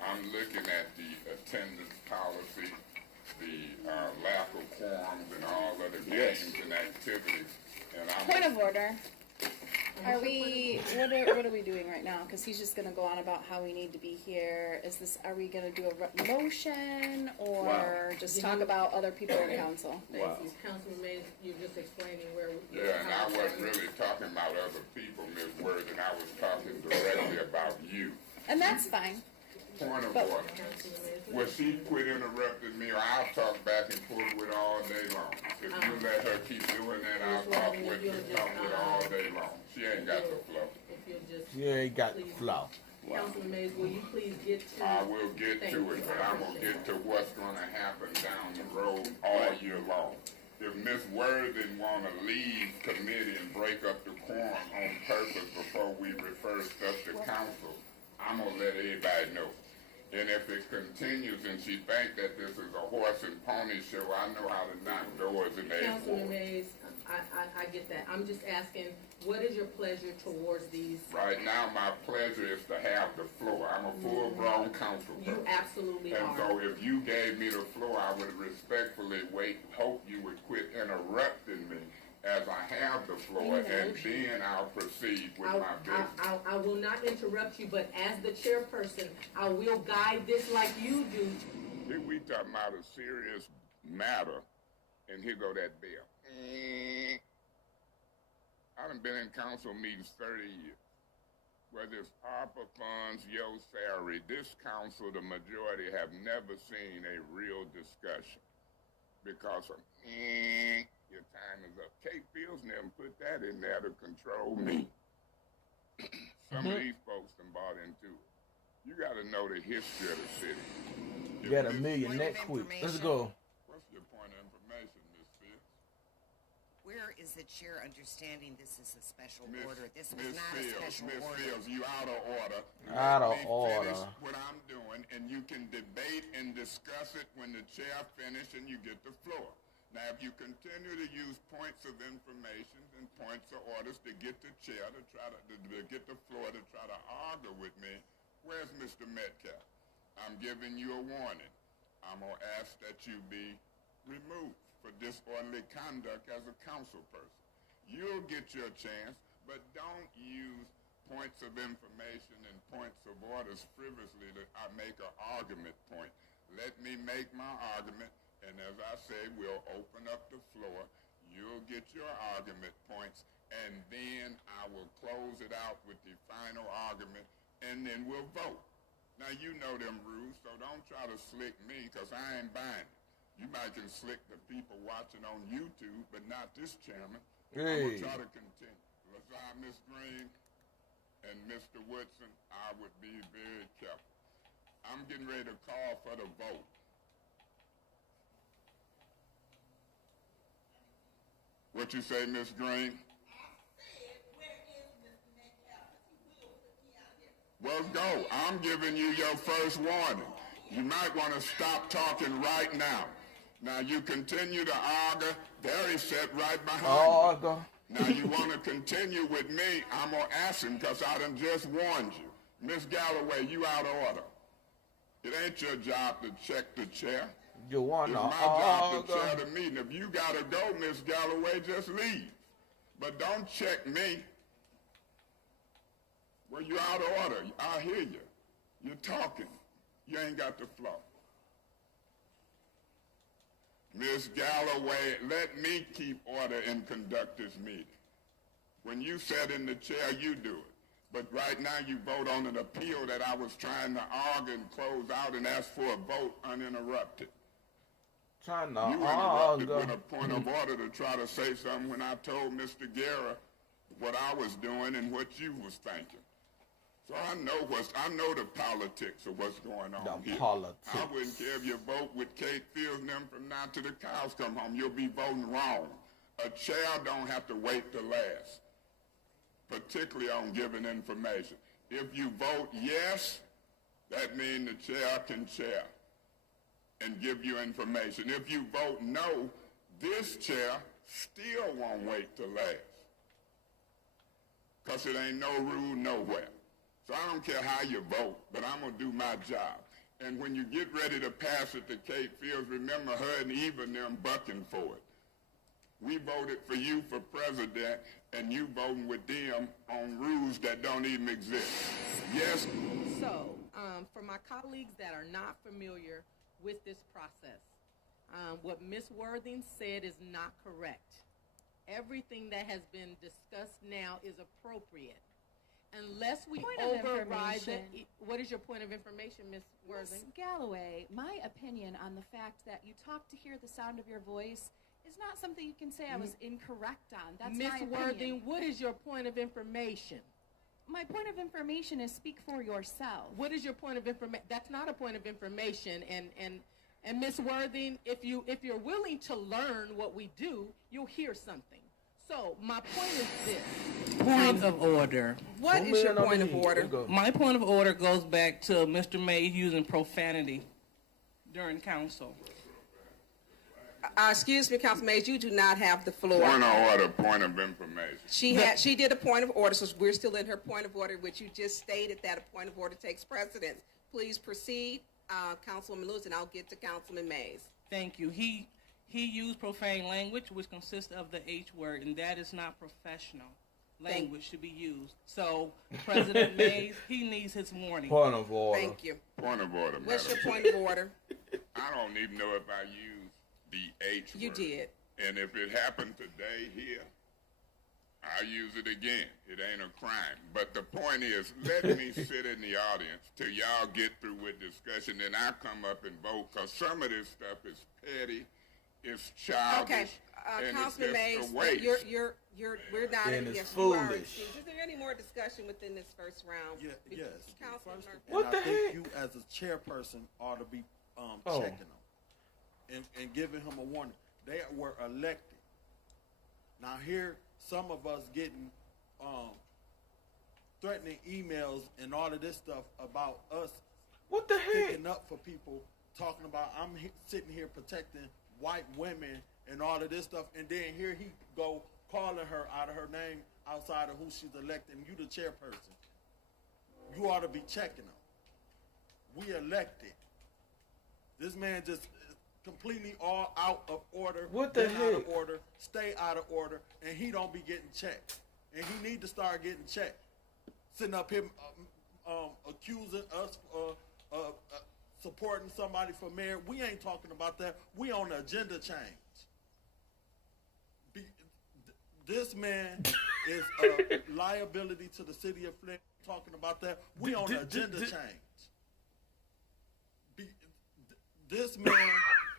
I'm looking at the attendance policy, the lack of quorums and all of the games and activities. And I'm Point of order. Are we, what are we doing right now? Because he's just gonna go on about how we need to be here. Are we gonna do a motion or just talk about other people in council? Thank you. Councilman Mays, you're just explaining where we... Yeah, and I wasn't really talking about other people, Ms. Worthing. I was talking directly about you. And that's fine. Point of order. Well, she quit interrupting me, or I'll talk back and forth with her all day long. If you let her keep doing that, I'll talk with her all day long. She ain't got the flow. She ain't got the flow. Councilman Mays, will you please get to... I will get to it, but I'm going to get to what's going to happen down the road all year long. If Ms. Worthing want to leave committee and break up the quorum on purpose before we refer stuff to council, I'm going to let everybody know. And if it continues and she think that this is a horse and pony show, I know how to knock doors in the Councilman Mays, I get that. I'm just asking, what is your pleasure towards these? Right now, my pleasure is to have the floor. I'm a full-grown council person. You absolutely and are. so if you gave me the floor, I would respectfully hope you would quit interrupting me as I have the floor, and then I'll proceed with my business. I will not interrupt you, but as the chairperson, I will guide this like you do. Here we talking about a serious matter, and here go that bill. I done been in council meetings 30 years. Whether it's ARPA funds, your salary, this council, the majority have never seen a real discussion because of your time is up. Kate Fields never put that in there to control me. Some of these folks done bought into it. You got to know the history of the city. You got a million net quick. Let's go. What's your point of information, Ms. Fields? Where is the chair understanding this is a special order? This was Ms. not a special Ms. order. Fields, you out of order. Out of Let me order. finish what I'm doing, and you can debate and discuss it when the chair finishes and you get the floor. Now, if you continue to use points of information and points of orders to get the chair to try to get the floor to try to argue with me, where's Mr. Metcalf? I'm giving you a warning. I'm going to ask that you be removed for disorderly conduct as a council person. You'll get your chance, but don't use points of information and points of orders frivolously to make an argument point. Let me make my argument, and as I say, we'll open up the floor. You'll get your argument points, and then I will close it out with the final argument, and then we'll vote. Now, you know them rules, so don't try to slick me, because I ain't buying it. You might can slick the people watching on YouTube, but not this chairman. I'm going to try to continue. Besides Ms. Green and Mr. Woodson, I would be very careful. I'm getting ready to call for the vote. What you say, Ms. Green? Well, go. I'm giving you your first warning. You might want to stop talking right now. Now, you continue to argue. There he sat right behind you. Now, you want to continue with me, I'm going to ask him because I done just warned you. Miss Galloway, you out of order. It ain't your job to check the chair. You want it's my job to chair the meeting. If you got to go, Miss Galloway, just leave. But don't check me. Well, you out of order. I hear you. You're talking. You ain't got the floor. Miss Galloway, let me keep order and conduct this meeting. When you sat in the chair, you do it. But right now you vote on an appeal that I was trying to argue and close out and ask for a vote uninterrupted. You interrupted with a point of order to try to say something when I told Mr. Guerra what I was doing and what you was thinking. So I know the politics of what's going on here. Politics. I wouldn't care if you vote with Kate Fields and them from now to the cows come home. You'll be voting wrong. A chair don't have to wait to last, particularly on giving information. If you vote yes, that means the chair can chair and give you information. If you vote no, this chair still won't wait to last because it ain't no rule nowhere. So I don't care how you vote, but I'm going to do my job. And when you get ready to pass it to Kate Fields, remember her and Eva and them bucking for it. We voted for you for president, and you voting with them on rules that don't even exist. Yes? So, for my colleagues that are not familiar with this process, what Ms. Worthing said is not correct. Everything that has been discussed now is appropriate. Unless we override the... What is your point of information, Ms. Worthing? Ms. Galloway, my opinion on the fact that you talk to hear the sound of your voice is not something you can say I was incorrect on. That's my opinion. Ms. Worthing, what is your point of information? My point of information is speak for yourself. What is your point of information? That's not a point of information. And Ms. Worthing, if you're willing to learn what we do, you'll hear something. So my point is this. Point of order. What is your point of order? My point of order goes back to Mr. Mays using profanity during council. Excuse me, Councilman Mays, you do not have the floor. Point of order, point of information. She did a point of order, so we're still in her point of order, which you just stated that a point of order takes precedence. Please proceed, Councilwoman Lewis, and I'll get to Councilman Mays. Thank you. He used profane language, which consists of the H word, and that is not professional language to be used. So, President Mays, he needs his warning. Point of order. Thank you. Point of order, What's your Madam point of order? I don't even know if I used the H word. You did. And if it happened today here, I'll use it again. It ain't a crime. But the point is, let me sit in the audience till y'all get through with discussion, then I come up and vote, because some of this stuff is petty. It's childish. Okay. And it's Councilman just a Mays, waste. we're not. And it's yes, you are foolish. excused. Is there any more discussion within this first round? Yes. Councilman First, Murphy. and I think you, as a chairperson, ought to be checking them and giving him a warning. They were elected. Now here, some of us getting threatening emails and all of this stuff about us. What the heck? Sticking up for people, talking about sitting here protecting white women and all of this stuff, and then here he go calling her out of her name outside of who she's elected, and you the chairperson. You ought to be checking them. We elected. This man just completely all out of order. What the been out of heck? order, stay out of order, and he don't be getting checked. And he need to start getting checked. Sitting up here accusing us of supporting somebody for mayor. We ain't talking about that. We on the agenda change. This man is a liability to the city of Flint. Talking about that. We on the agenda change. This man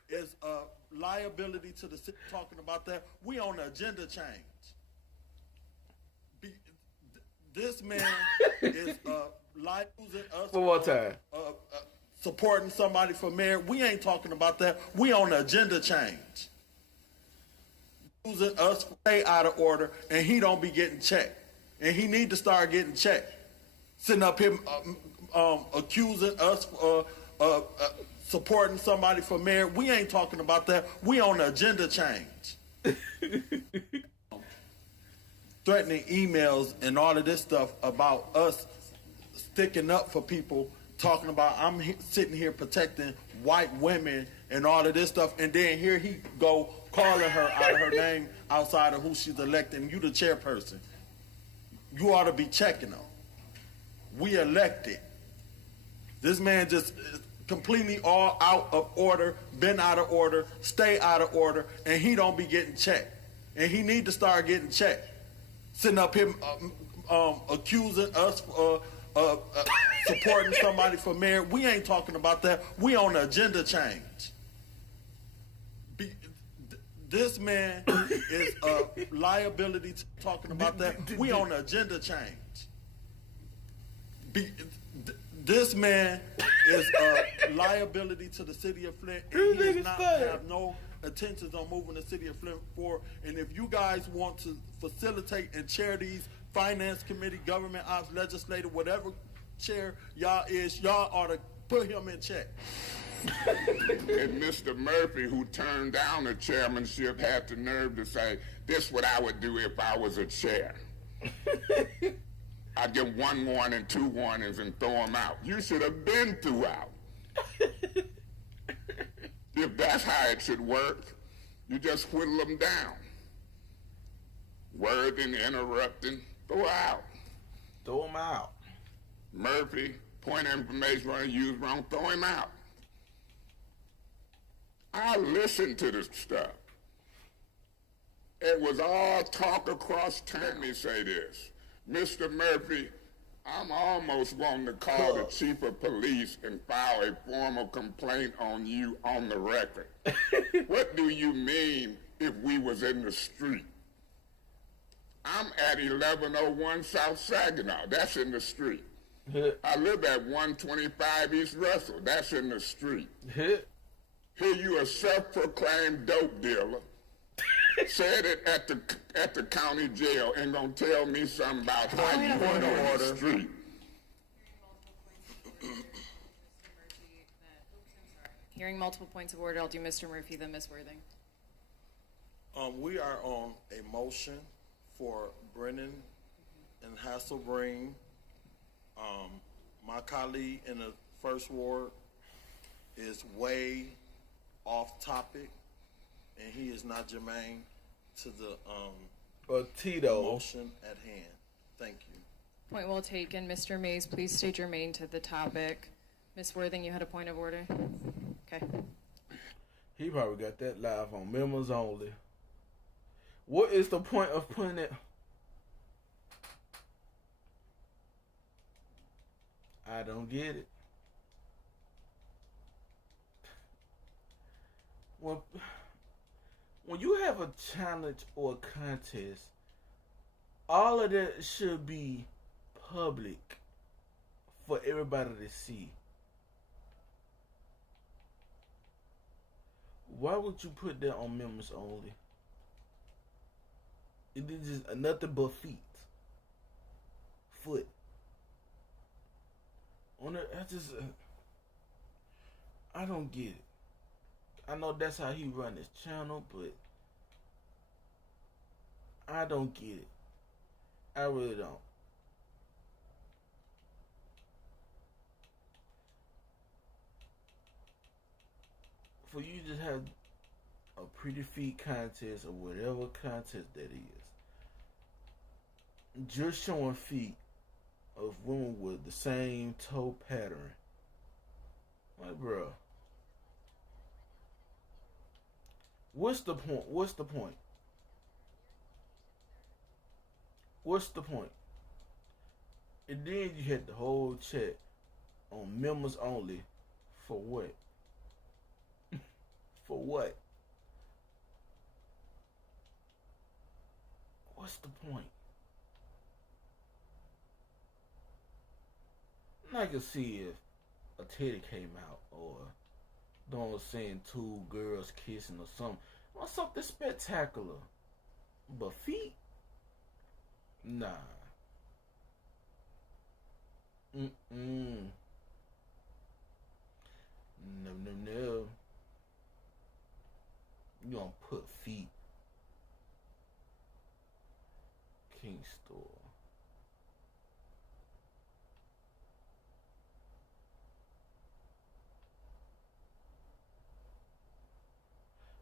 is a liability to the city. Talking about that. We on the agenda change. This man is using us. One more time. Supporting somebody for mayor. We ain't talking about that. We on the agenda change. Using us stay out of order, and he don't be getting checked, and he need to start getting checked. Sitting up here accusing us of supporting somebody for mayor. We ain't talking about that. We on the agenda change. Threatening emails and all of this stuff about us sticking up for people, talking about sitting here protecting white women and all of this stuff, and then here he go calling her out of her name outside of who she's elected, and you the chairperson. You ought to be checking them. We elected. This man just completely all out of order, been out of order, stay out of order, and he don't be getting checked. And he need to start getting checked. Sitting up here accusing us of supporting somebody for mayor. We ain't talking about that. We on the agenda change. This man is a liability to talking about that. We on the agenda change. This man is a liability to the city of Flint, and he does not have no intentions on moving the city of Flint forward. And if you guys want to facilitate and chair these finance committee, government ops, legislative, whatever chair y'all is, y'all ought to put him in check. And Mr. Murphy, who turned down the chairmanship, had the nerve to say, this is what I would do if I was a chair. I'd give one warning, 2 warnings, and throw them out. You should have been threw out. If that's how it should work, you just whittle them down. Wording, interrupting, throw out. Throw them out. Murphy, point of information wrong, used wrong, throw him out. I listened to this stuff. It was all talk across town. Let me say this. Mr. Murphy, I'm almost wanting to call the chief of police and file a formal complaint on you on the record. What do you mean if we was in the street? I'm at 1101 South Saginaw. That's in the street. I live at 125 East Russell. That's in the street. Here you a self-proclaimed dope dealer. Said it at the county jail and gonna tell me something about how you went on the street. Hearing multiple points of order, I'll do Mr. Murphy, then Ms. Worthing. We are on a motion for Brennan and Hasselbreen. My colleague in the first ward is way off topic, and he is not germane to the Tito motion at hand. Thank you. Point well taken. Mr. Mays, please stay germane to the topic. Ms. Worthing, you had a point of order? Okay. He probably got that live on members only. What is the point of putting it? I don't get it. when you have a challenge or a contest, all of that should be public for everybody to see. Why would you put that on members only? It is just nothing but feet. Foot. On it, I don't get it. I know that's how he run his channel, but I don't get it. I really don't. For you to just have a pretty feet contest or whatever contest that is, just showing feet of women with the same toe pattern. Like, bro, what's the point? What's the point? What's the point? And then you had the whole chat on members only. For what? For what? What's the point? I can see if a teddy came out or don't seeing two girls kissing or something. Or something spectacular. But feet? Nah. No. You gonna put feet. King Store.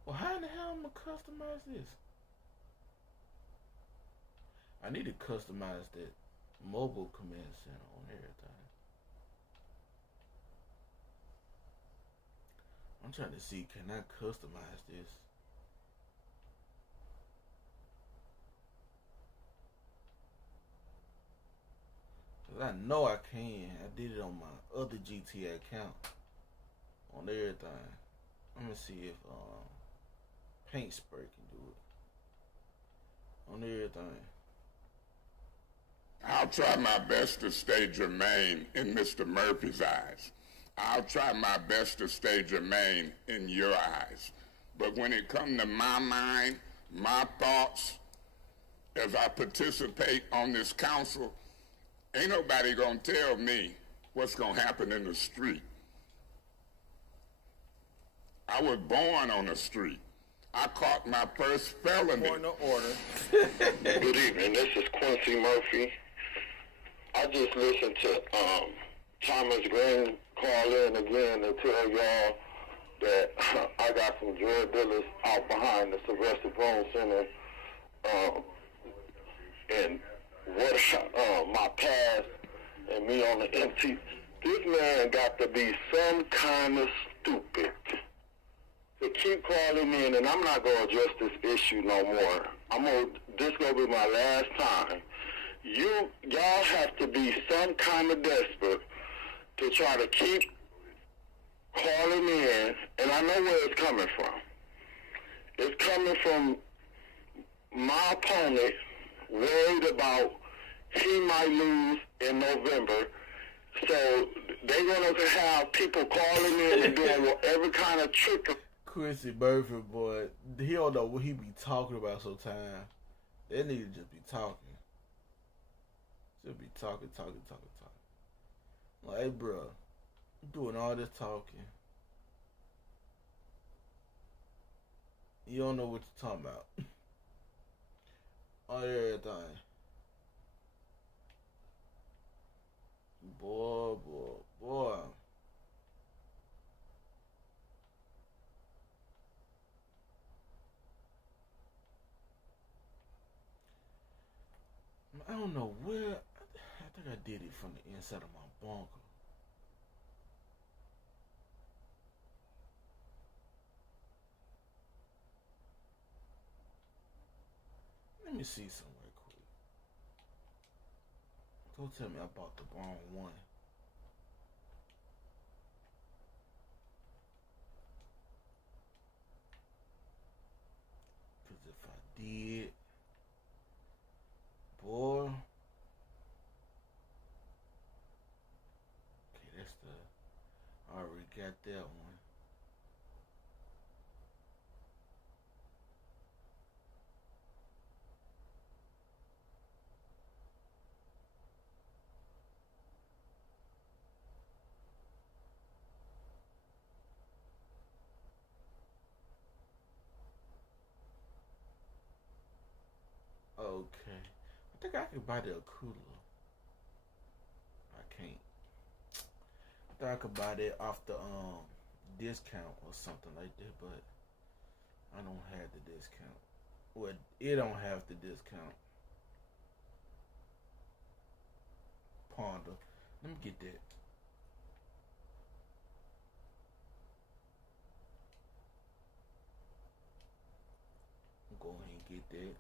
Well, how in the hell am I gonna customize this? I need to customize that mobile command center on everything. I'm trying to see, can I customize this? Cause I know I can. I did it on my other GTA account. On everything. Let me see if Paint Spray can do it. On everything. I'll try my best to stay germane in Mr. Murphy's eyes. I'll try my best to stay germane in your eyes. But when it comes to my mind, my thoughts, as I participate on this council, ain't nobody gonna tell me what's gonna happen in the street. I was born on the street. I caught my first felony. Point of order. Good evening. This is Quincy Murphy. I just listened to Thomas Green call in again to tell y'all that I got some drug dealers out behind the Sylvester Bone Center, and what my past and me on the MT. This man got to be some kind of stupid to keep calling in, and I'm not going to address this issue no more. This going to be my last time. Y'all have to be some kind of desperate to try to keep calling in, and I know where it's coming from. It's coming from my opponent worried about he might lose in November. So they're going to have people calling in and doing every kind of trick. Quincy Murphy, boy, he don't know what he be talking about sometimes. That nigga just be talking. Just be talking. Like, hey, bro, I'm doing all this talking. You don't know what you're talking about. On everything. Boy. I don't know where. I think I did it from the inside of my bunker. Let me see something right quick. Don't tell me I bought the wrong one. did. Boy. Okay, that's the. I already got that one. Okay. I think I could buy the Akula. I can't. I think I could buy that off the discount or something like that, but I don't have the discount. Well, it don't have the discount. Ponder. Let me get that. I'm going ahead and get that.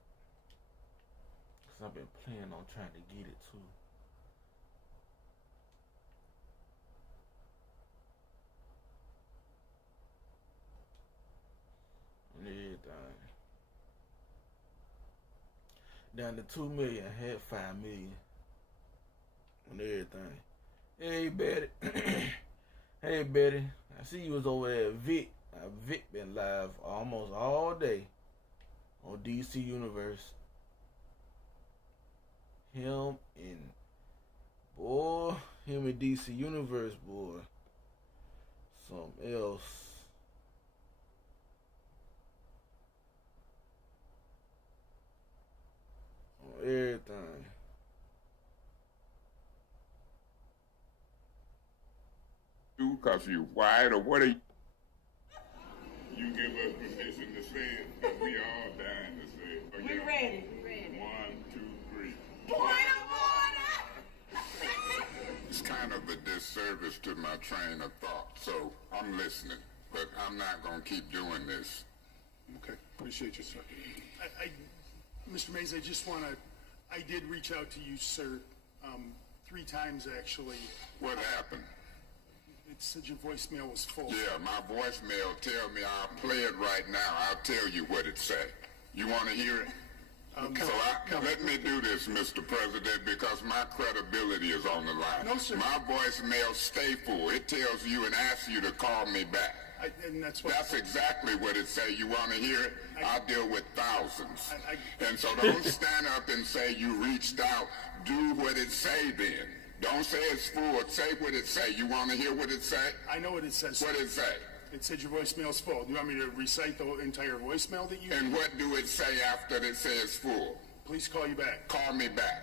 I've been planning on trying to get it too. And everything. Down to 2 million, had 5 million. And everything. Hey Betty. Hey Betty. I see you was over there at Vic. Vic been live almost all day on DC Universe. Him and DC Universe, boy. Something else. On everything. Because you white or what are you? You give us permission to say it, but we all dying to say it. We ready. 1, 2, 3. Point of order! It's kind of a disservice to my train of thought, so I'm listening, but I'm not going to keep doing this. Okay, appreciate you, sir. Mr. Mays, I just want to, I did reach out to you, sir, 3 times actually. What happened? It said your voicemail was full. Yeah, my voicemail tell me I'll play it right now. I'll tell you what it say. You want to hear it? Let me do this, Mr. President, because my credibility is on the line. No, sir. My voicemail stay full. It tells you and asks you to call me back. And that's exactly what it say. You want to hear it? I deal with thousands. And so don't stand up and say you reached out. Do what it say then. Don't say it's full. Say what it say. You want to hear what it say? I know what it says. What it say? It said your voicemail's full. Do you want me to recite the entire voicemail that you... And what do it say after it says full? Please call you back. Call me back.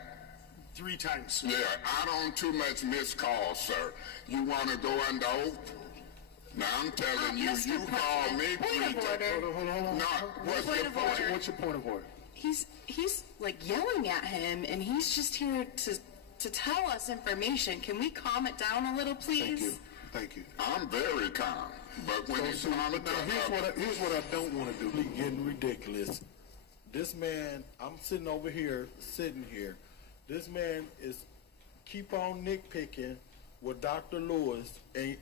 3 times, sir. Yeah, I don't too much miss calls, sir. You want to go under oath? Now I'm telling you, you call me 3 times. Hold on. No, what's your point? What's your point of order? He's like yelling at him, and he's just here to tell us information. Can we calm it down a little, please? Thank you. I'm very calm, but when it's on Here's what I don't want to do. He's getting ridiculous. This man, I'm sitting here. This man is keep on nitpicking with Dr. Lewis, and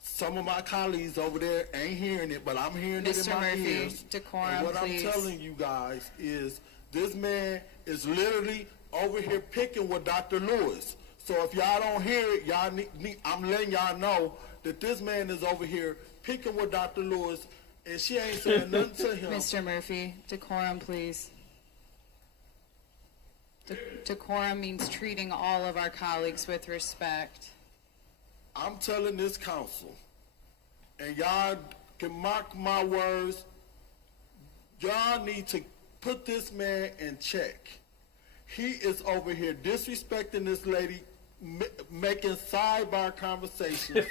some of my colleagues over there ain't hearing it, but I'm hearing it in my ears. Decorum, and what please. I'm telling you guys is this man is literally over here picking with Dr. Lewis. So if y'all don't hear it, y'all I'm letting y'all know that this man is over here picking with Dr. Lewis, and she ain't saying nothing to him. Mr. Murphy, decorum, please. Decorum means treating all of our colleagues with respect. I'm telling this council, and y'all can mark my words, y'all need to put this man in check. He is over here disrespecting this lady, making sidebar conversations,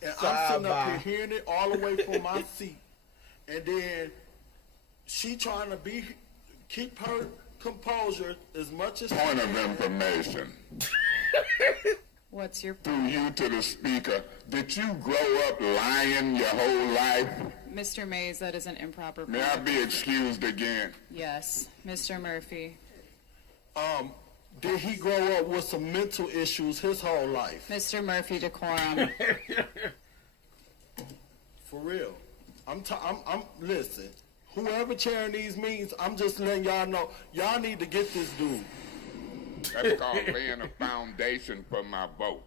and I'm sitting up here hearing it all the way from my seat. And then she trying to keep her composure as much as point of information. What's your through you to the speaker? Did you grow up lying your whole life? Mr. Mays, that is an improper. May I be excused again? Yes, Mr. Murphy. Did he grow up with some mental issues his whole life? Mr. Murphy, decorum. For real. Listen, Whoever chairing these meetings, I'm just letting y'all know, y'all need to get this dude. That's called laying a foundation for my vote.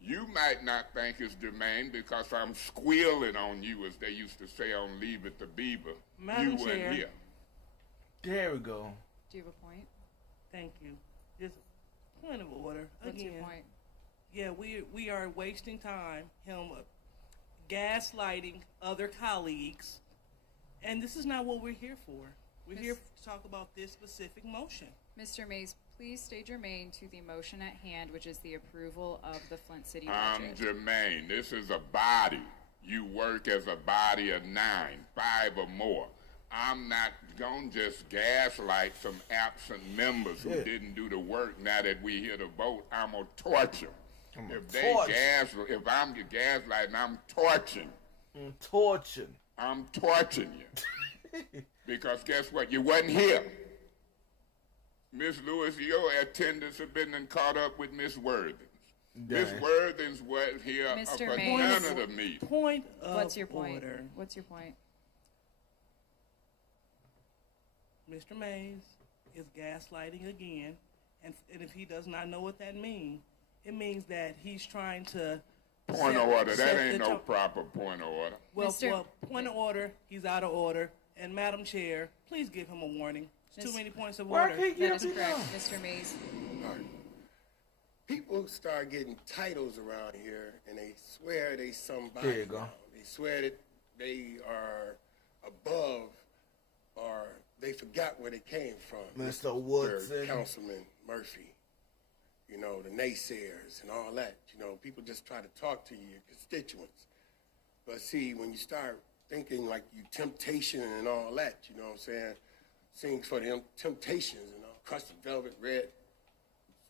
You might not think it's germane because I'm squealing on you, as they used to say on Leave It to Beaver. Madam You Chair. weren't here. There we go. Do you have a point? Thank you. Just point of order. What's Again, your point? Yeah, we are wasting time, gaslighting other colleagues, and this is not what we're here for. We're here to talk about this specific motion. Mr. Mays, please stay germane to the motion at hand, which is the approval of the Flint City I'm budget. germane. This is a body. You work as a body of 9, 5 or more. I'm not going to just gaslight some absent members who didn't do the work. Now that we here to vote, I'm going to torture. If I'm gaslighting, I'm torching. I'm torching you. Because guess what? You wasn't here. Miss Lewis, your attendance have been caught up with Miss Worthing's. Miss Worthing's was here Mr. for Mays. none of the meetings. Point of What's your point? order. What's your point? Mr. Mays is gaslighting again, and if he does not know what that means, it means that he's trying to Point of order. That ain't no proper point of order. Well, point of order, he's out of order. And Madam Chair, please give him a warning. It's too many points of order. That is correct, Mr. Mays. All right. People start getting titles around here, and they swear they somebody. There you go. They swear that they are above, or they forgot where they came from. Mr. Woodson. Councilman Murphy. You know, the naysayers and all that. You know, people just try to talk to you, your constituents. But see, when you start thinking like you temptation and all that, you know what I'm saying? Sings for them temptations and all, crusted velvet red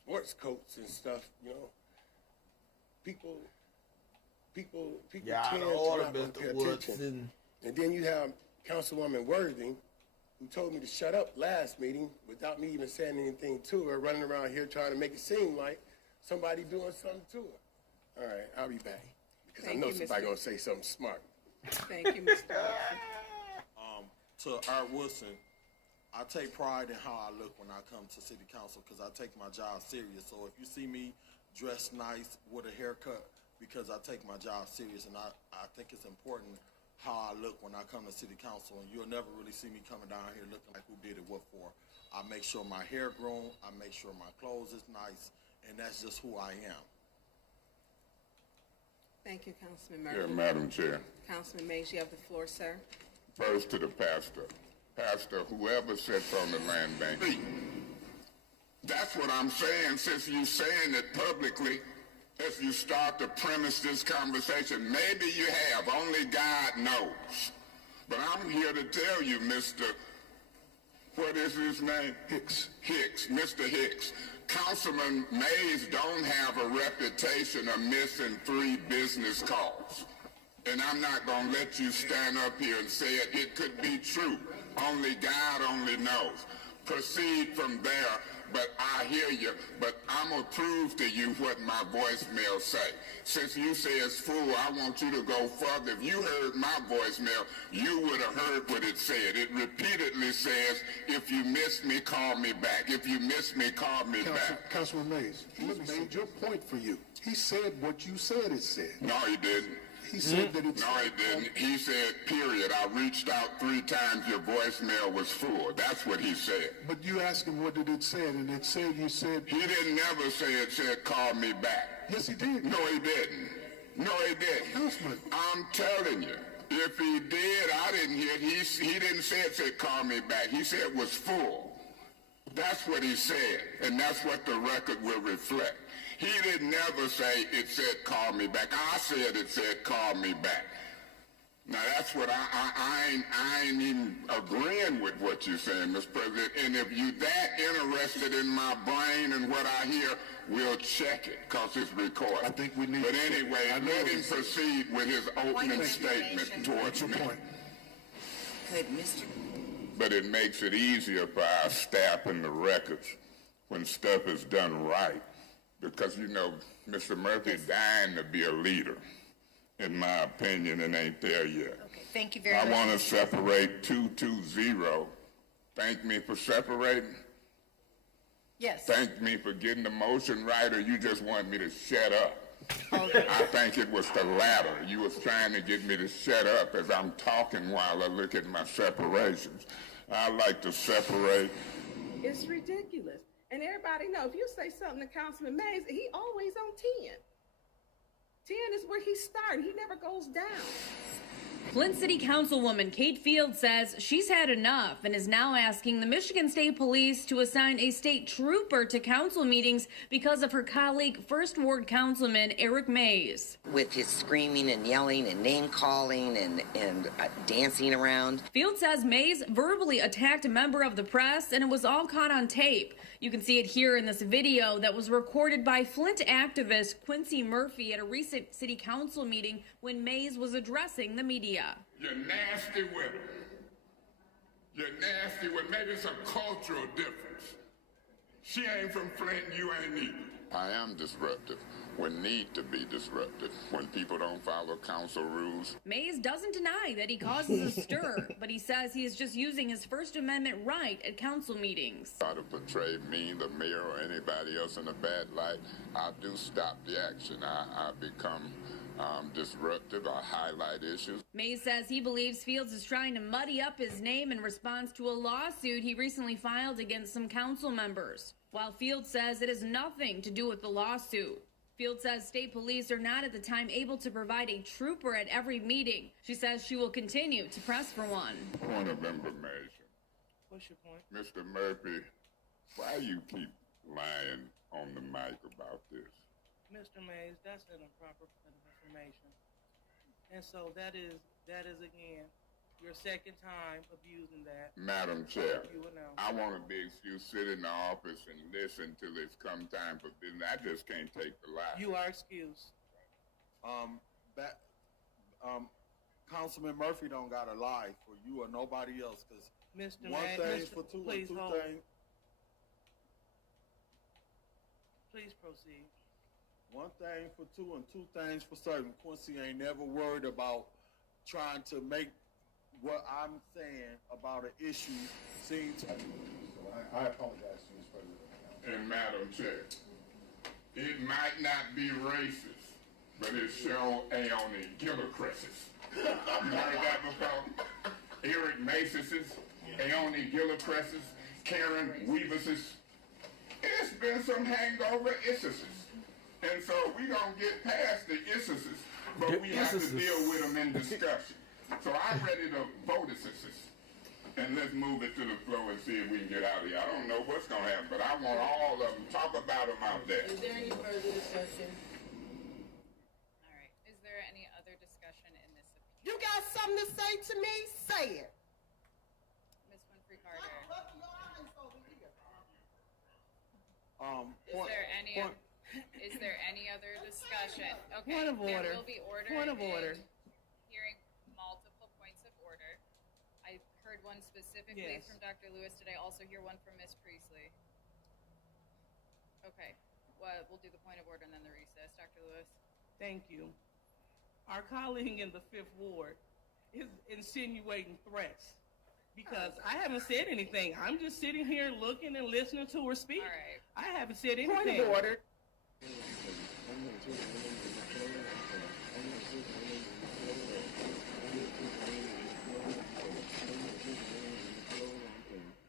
sports coats and stuff, you know. People Yeah, tend out of to order, not want to pay Mr. attention. Woodson. And then you have Councilwoman Worthing, who told me to shut up last meeting without me even saying anything to her, running around here trying to make it seem like somebody doing something to her. All right, I'll be back. Because I know somebody going to say something smart. Thank you, Mr. To Art Woodson, I take pride in how I look when I come to city council because I take my job serious. So if you see me dressed nice with a haircut, because I take my job serious, and I think it's important how I look when I come to city council, and you'll never really see me coming down here looking like who did it, what for. I make sure my hair grown, I make sure my clothes is nice, and that's just who I am. Thank you, Councilman Murphy. Yeah, Madam Chair. Councilman Mays, you have the floor, sir. First to the pastor. Pastor, whoever sits on the land bank. That's what I'm saying, since you saying it publicly, as you start to premise this conversation. Maybe you have, only God knows. But I'm here to tell you, Mr. What is his name? Hicks. Mr. Hicks. Councilman Mays don't have a reputation of missing 3 business calls. And I'm not going to let you stand up here and say it. It could be true. Only God only knows. Proceed from there. But I hear you, but I'm going to prove to you what my voicemail say. Since you say it's full, I want you to go further. If you heard my voicemail, you would have heard what it said. It repeatedly says, if you miss me, call me back. If you miss me, call me back. Councilman Mays, he made your point for you. He said what you said it said. No, he didn't. He said that it's... No, he didn't. He said, period. I reached out 3 times. Your voicemail was full. That's what he said. But you asked him what did it say, and it said you said... He didn't never say it said, call me back. Yes, he did. No, he didn't. No, he didn't. Councilman. I'm telling you. If he did, I didn't hear it. He didn't say it said, call me back. He said it was full. That's what he said, and that's what the record will reflect. He didn't never say it said call me back. I said it said call me back. Now that's what I ain't even agreeing with what you're saying, Mr. President. And if you that interested in my brain and what I hear, we'll check it because it's recorded. I think we need. But anyway, let him proceed with his opening statement towards me. Could Mr. But it makes it easier for our staff and the records when stuff is done right. Because, you know, Mr. Murphy dying to be a leader, in my opinion, and ain't there yet. Okay, Thank you very I much. want to separate 220. Thank me for separating. Yes. Thank me for getting the motion right, or you just want me to shut up? I think it was the latter. You was trying to get me to shut up as I'm talking while I look at my separations. I like to separate. It's ridiculous. And everybody know if you say something to Councilman Mays, he always on 10. 10 is where he started. He never goes down. Flint City Councilwoman Kate Field says she's had enough and is now asking the Michigan State Police to assign a state trooper to council meetings because of her colleague, First Ward Councilman Eric Mays. With his screaming and yelling and name calling and dancing around. Field says Mays verbally attacked a member of the press and it was all caught on tape. You can see it here in this video that was recorded by Flint activist Quincy Murphy at a recent city council meeting when Mays was addressing the media. You're nasty with her. You're nasty with maybe it's a cultural difference. She ain't from Flint, you ain't either. I am disruptive when need to be disruptive, when people don't follow council rules. Mays doesn't deny that he causes a stir, but he says he is just using his First Amendment right at council meetings. Try to portray me, the mayor, or anybody else in a bad light, I do stop the action. I become disruptive. I highlight issues. Mays says he believes Fields is trying to muddy up his name in response to a lawsuit he recently filed against some council members. While Fields says it has nothing to do with the lawsuit. Fields says state police are not at the time able to provide a trooper at every meeting. She says she will continue to press for one. Point of information. What's your point? Mr. Murphy, why you keep lying on the mic about this? Mr. Mays, that's an improper information. And so that is again, your second time of using that. Madam Chair, You announce. I want to be excused, sit in the office and listen till it's come time for business. I just can't take the lie. You are excused. Councilman Murphy don't got to lie for you or nobody else, because Mr. one Mays, thing Mr. for two please and two hold. things. Please proceed. One thing for two and two things for certain. Quincy ain't never worried about trying to make what I'm saying about an issue seem to... I apologize to Ms. President. And Madam Chair, it might not be racist, but it sure ain't on the Gillicresses. You heard that before? Eric Macy's, Aoni Gillicresses, Karen Weaverses. It's been some hangover issues. And so we gonna get past the issues, but we have to deal with them in discussion. So I'm ready to vote issues. And let's move it to the floor and see if we can get out of here. I don't know what's gonna happen, but I want all of them. Talk about them out there. Is there any further discussion? All right. Is there any other discussion in this appeal? You got something to say to me? Say it. Ms. Winfrey Carter. Is there any other discussion? Okay. Point of order. There will be order. Point of order. Hearing multiple points of order. I heard one specifically Yes. from Dr. Lewis. Did I also hear one from Ms. Priestley? Okay. Well, we'll do the point of order and then the recess. Dr. Lewis. Thank you. Our colleague in the Fifth Ward is insinuating threats because I haven't said anything. I'm just sitting here looking and listening to her speak. All right. I haven't said anything. Point of order.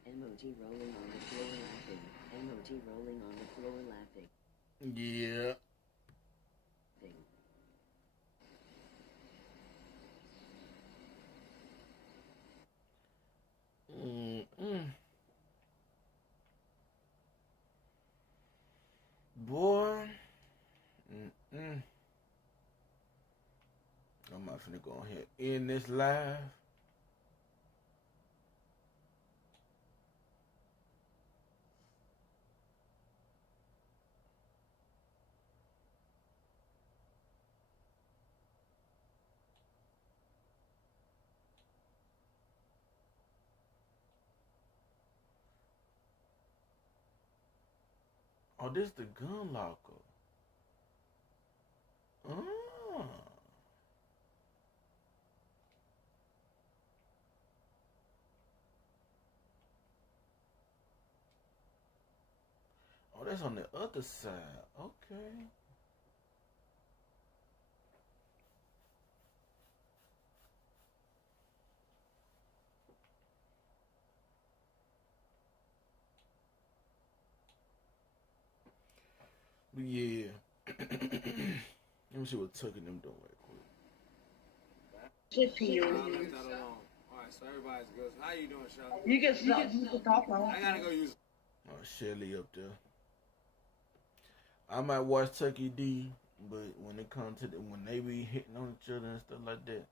Emoji rolling on the floor laughing. Emoji rolling on the floor laughing. Yeah. Boy. I'm not finna go ahead and end this live. Oh, this the gun locker. Oh. that's on the other side. Okay. But yeah. Let me see what Tuck and them doing right quick. Shit to you. I'll let that alone. Alright, so everybody's good. How you doing, Shelly? You can talk now. I gotta go use. Oh, Shelly up there. I might watch Tucky D, but when it comes to when they be hitting on each other and stuff like that,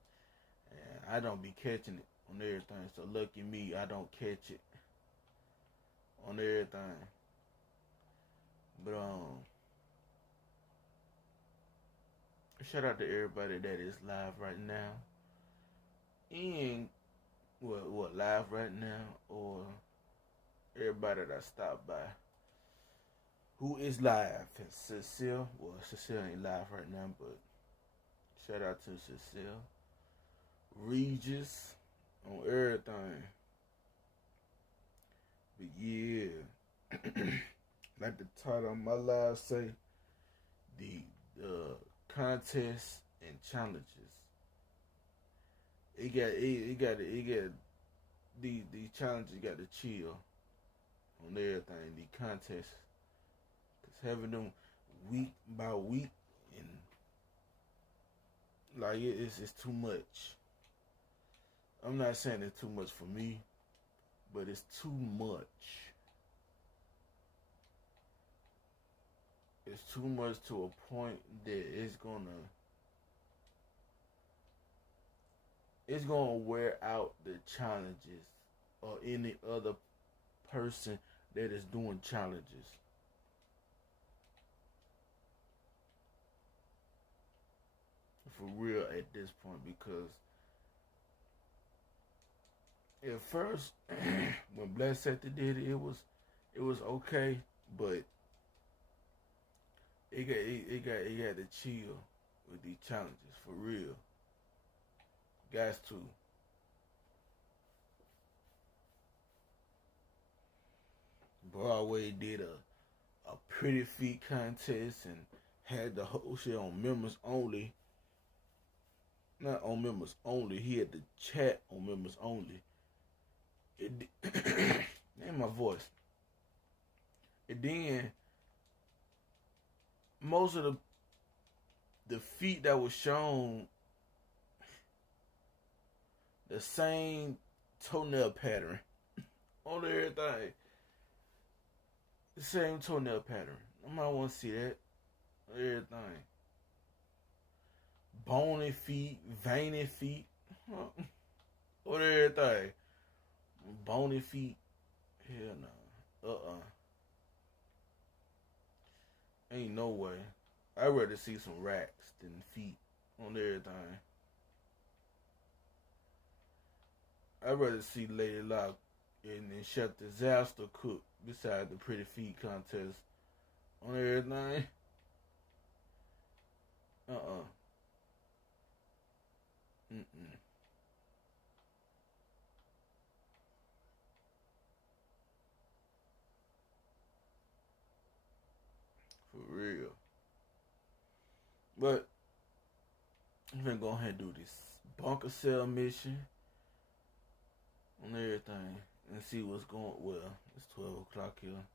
I don't be catching it on everything. So lucky me, I don't catch it on everything. But shout out to everybody that is live right now. And what live right now, or everybody that stopped by. Who is live? Cecile. Well, Cecile ain't live right now, but shout out to Cecile. Regis on everything. But yeah, like the title of my live say, the contests and challenges. It got these challenges got to chill on everything. The contests, cause having them week by week and like it's too much. I'm not saying it's too much for me, but it's too much. It's too much to a point that it's gonna wear out the challenges or any other person that is doing challenges. For real at this point, because at first when Black Sector did it, it was okay, but it got to chill with these challenges for real. Guys too. Broadway did a pretty feet contest and had the whole shit on members only. Not on members only. He had the chat on members only. Name my voice. And then most of the feet that was shown, the same toenail pattern on everything. The same toenail pattern. I might want to see that on everything. Bony feet, veiny feet, on everything. Bony feet, hell no. Ain't no way. I'd rather see some racks than feet on everything. I'd rather see Lady Locke and Chef Disaster cook beside the pretty feet contest on everything. For real. But I'm gonna go ahead and do this bunker cell mission on everything and see what's going. Well, it's 12 o'clock here,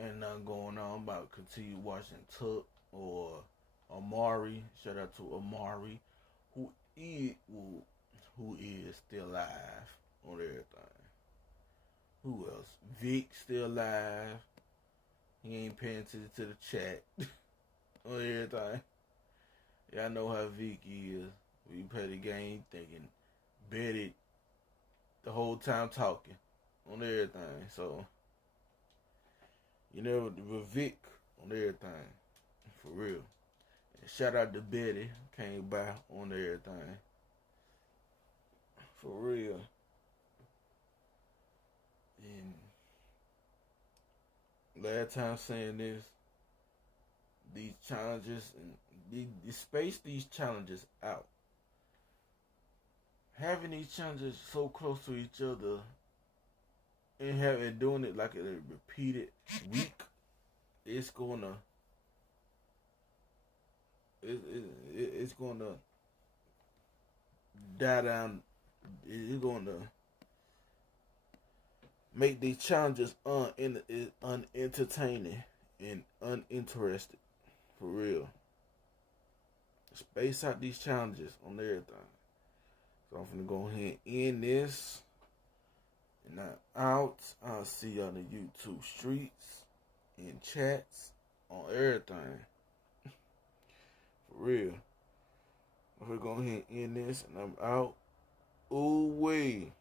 and nothing going on. I'm about to continue watching Tuck or Amari. Shout out to Amari, who is still alive on everything. Who else? Vic still alive. He ain't paying attention to the chat on everything. Y'all know how Vic is. We play the game thinking Betty the whole time talking on everything. So, you know, with Vic on everything. For real. And shout out to Betty. Came by on everything. For real. And last time saying this, these challenges and the space these challenges out. Having these challenges so close to each other and doing it like a repeated week it's gonna die down. It's gonna make these challenges unentertaining and uninterested. For real. Space out these challenges on everything. So I'm finna go ahead and end this. And I'm out. I'll see y'all in the YouTube streets, in chats, on everything. For real. I'm gonna go ahead and end this, and I'm out. Ooh wee.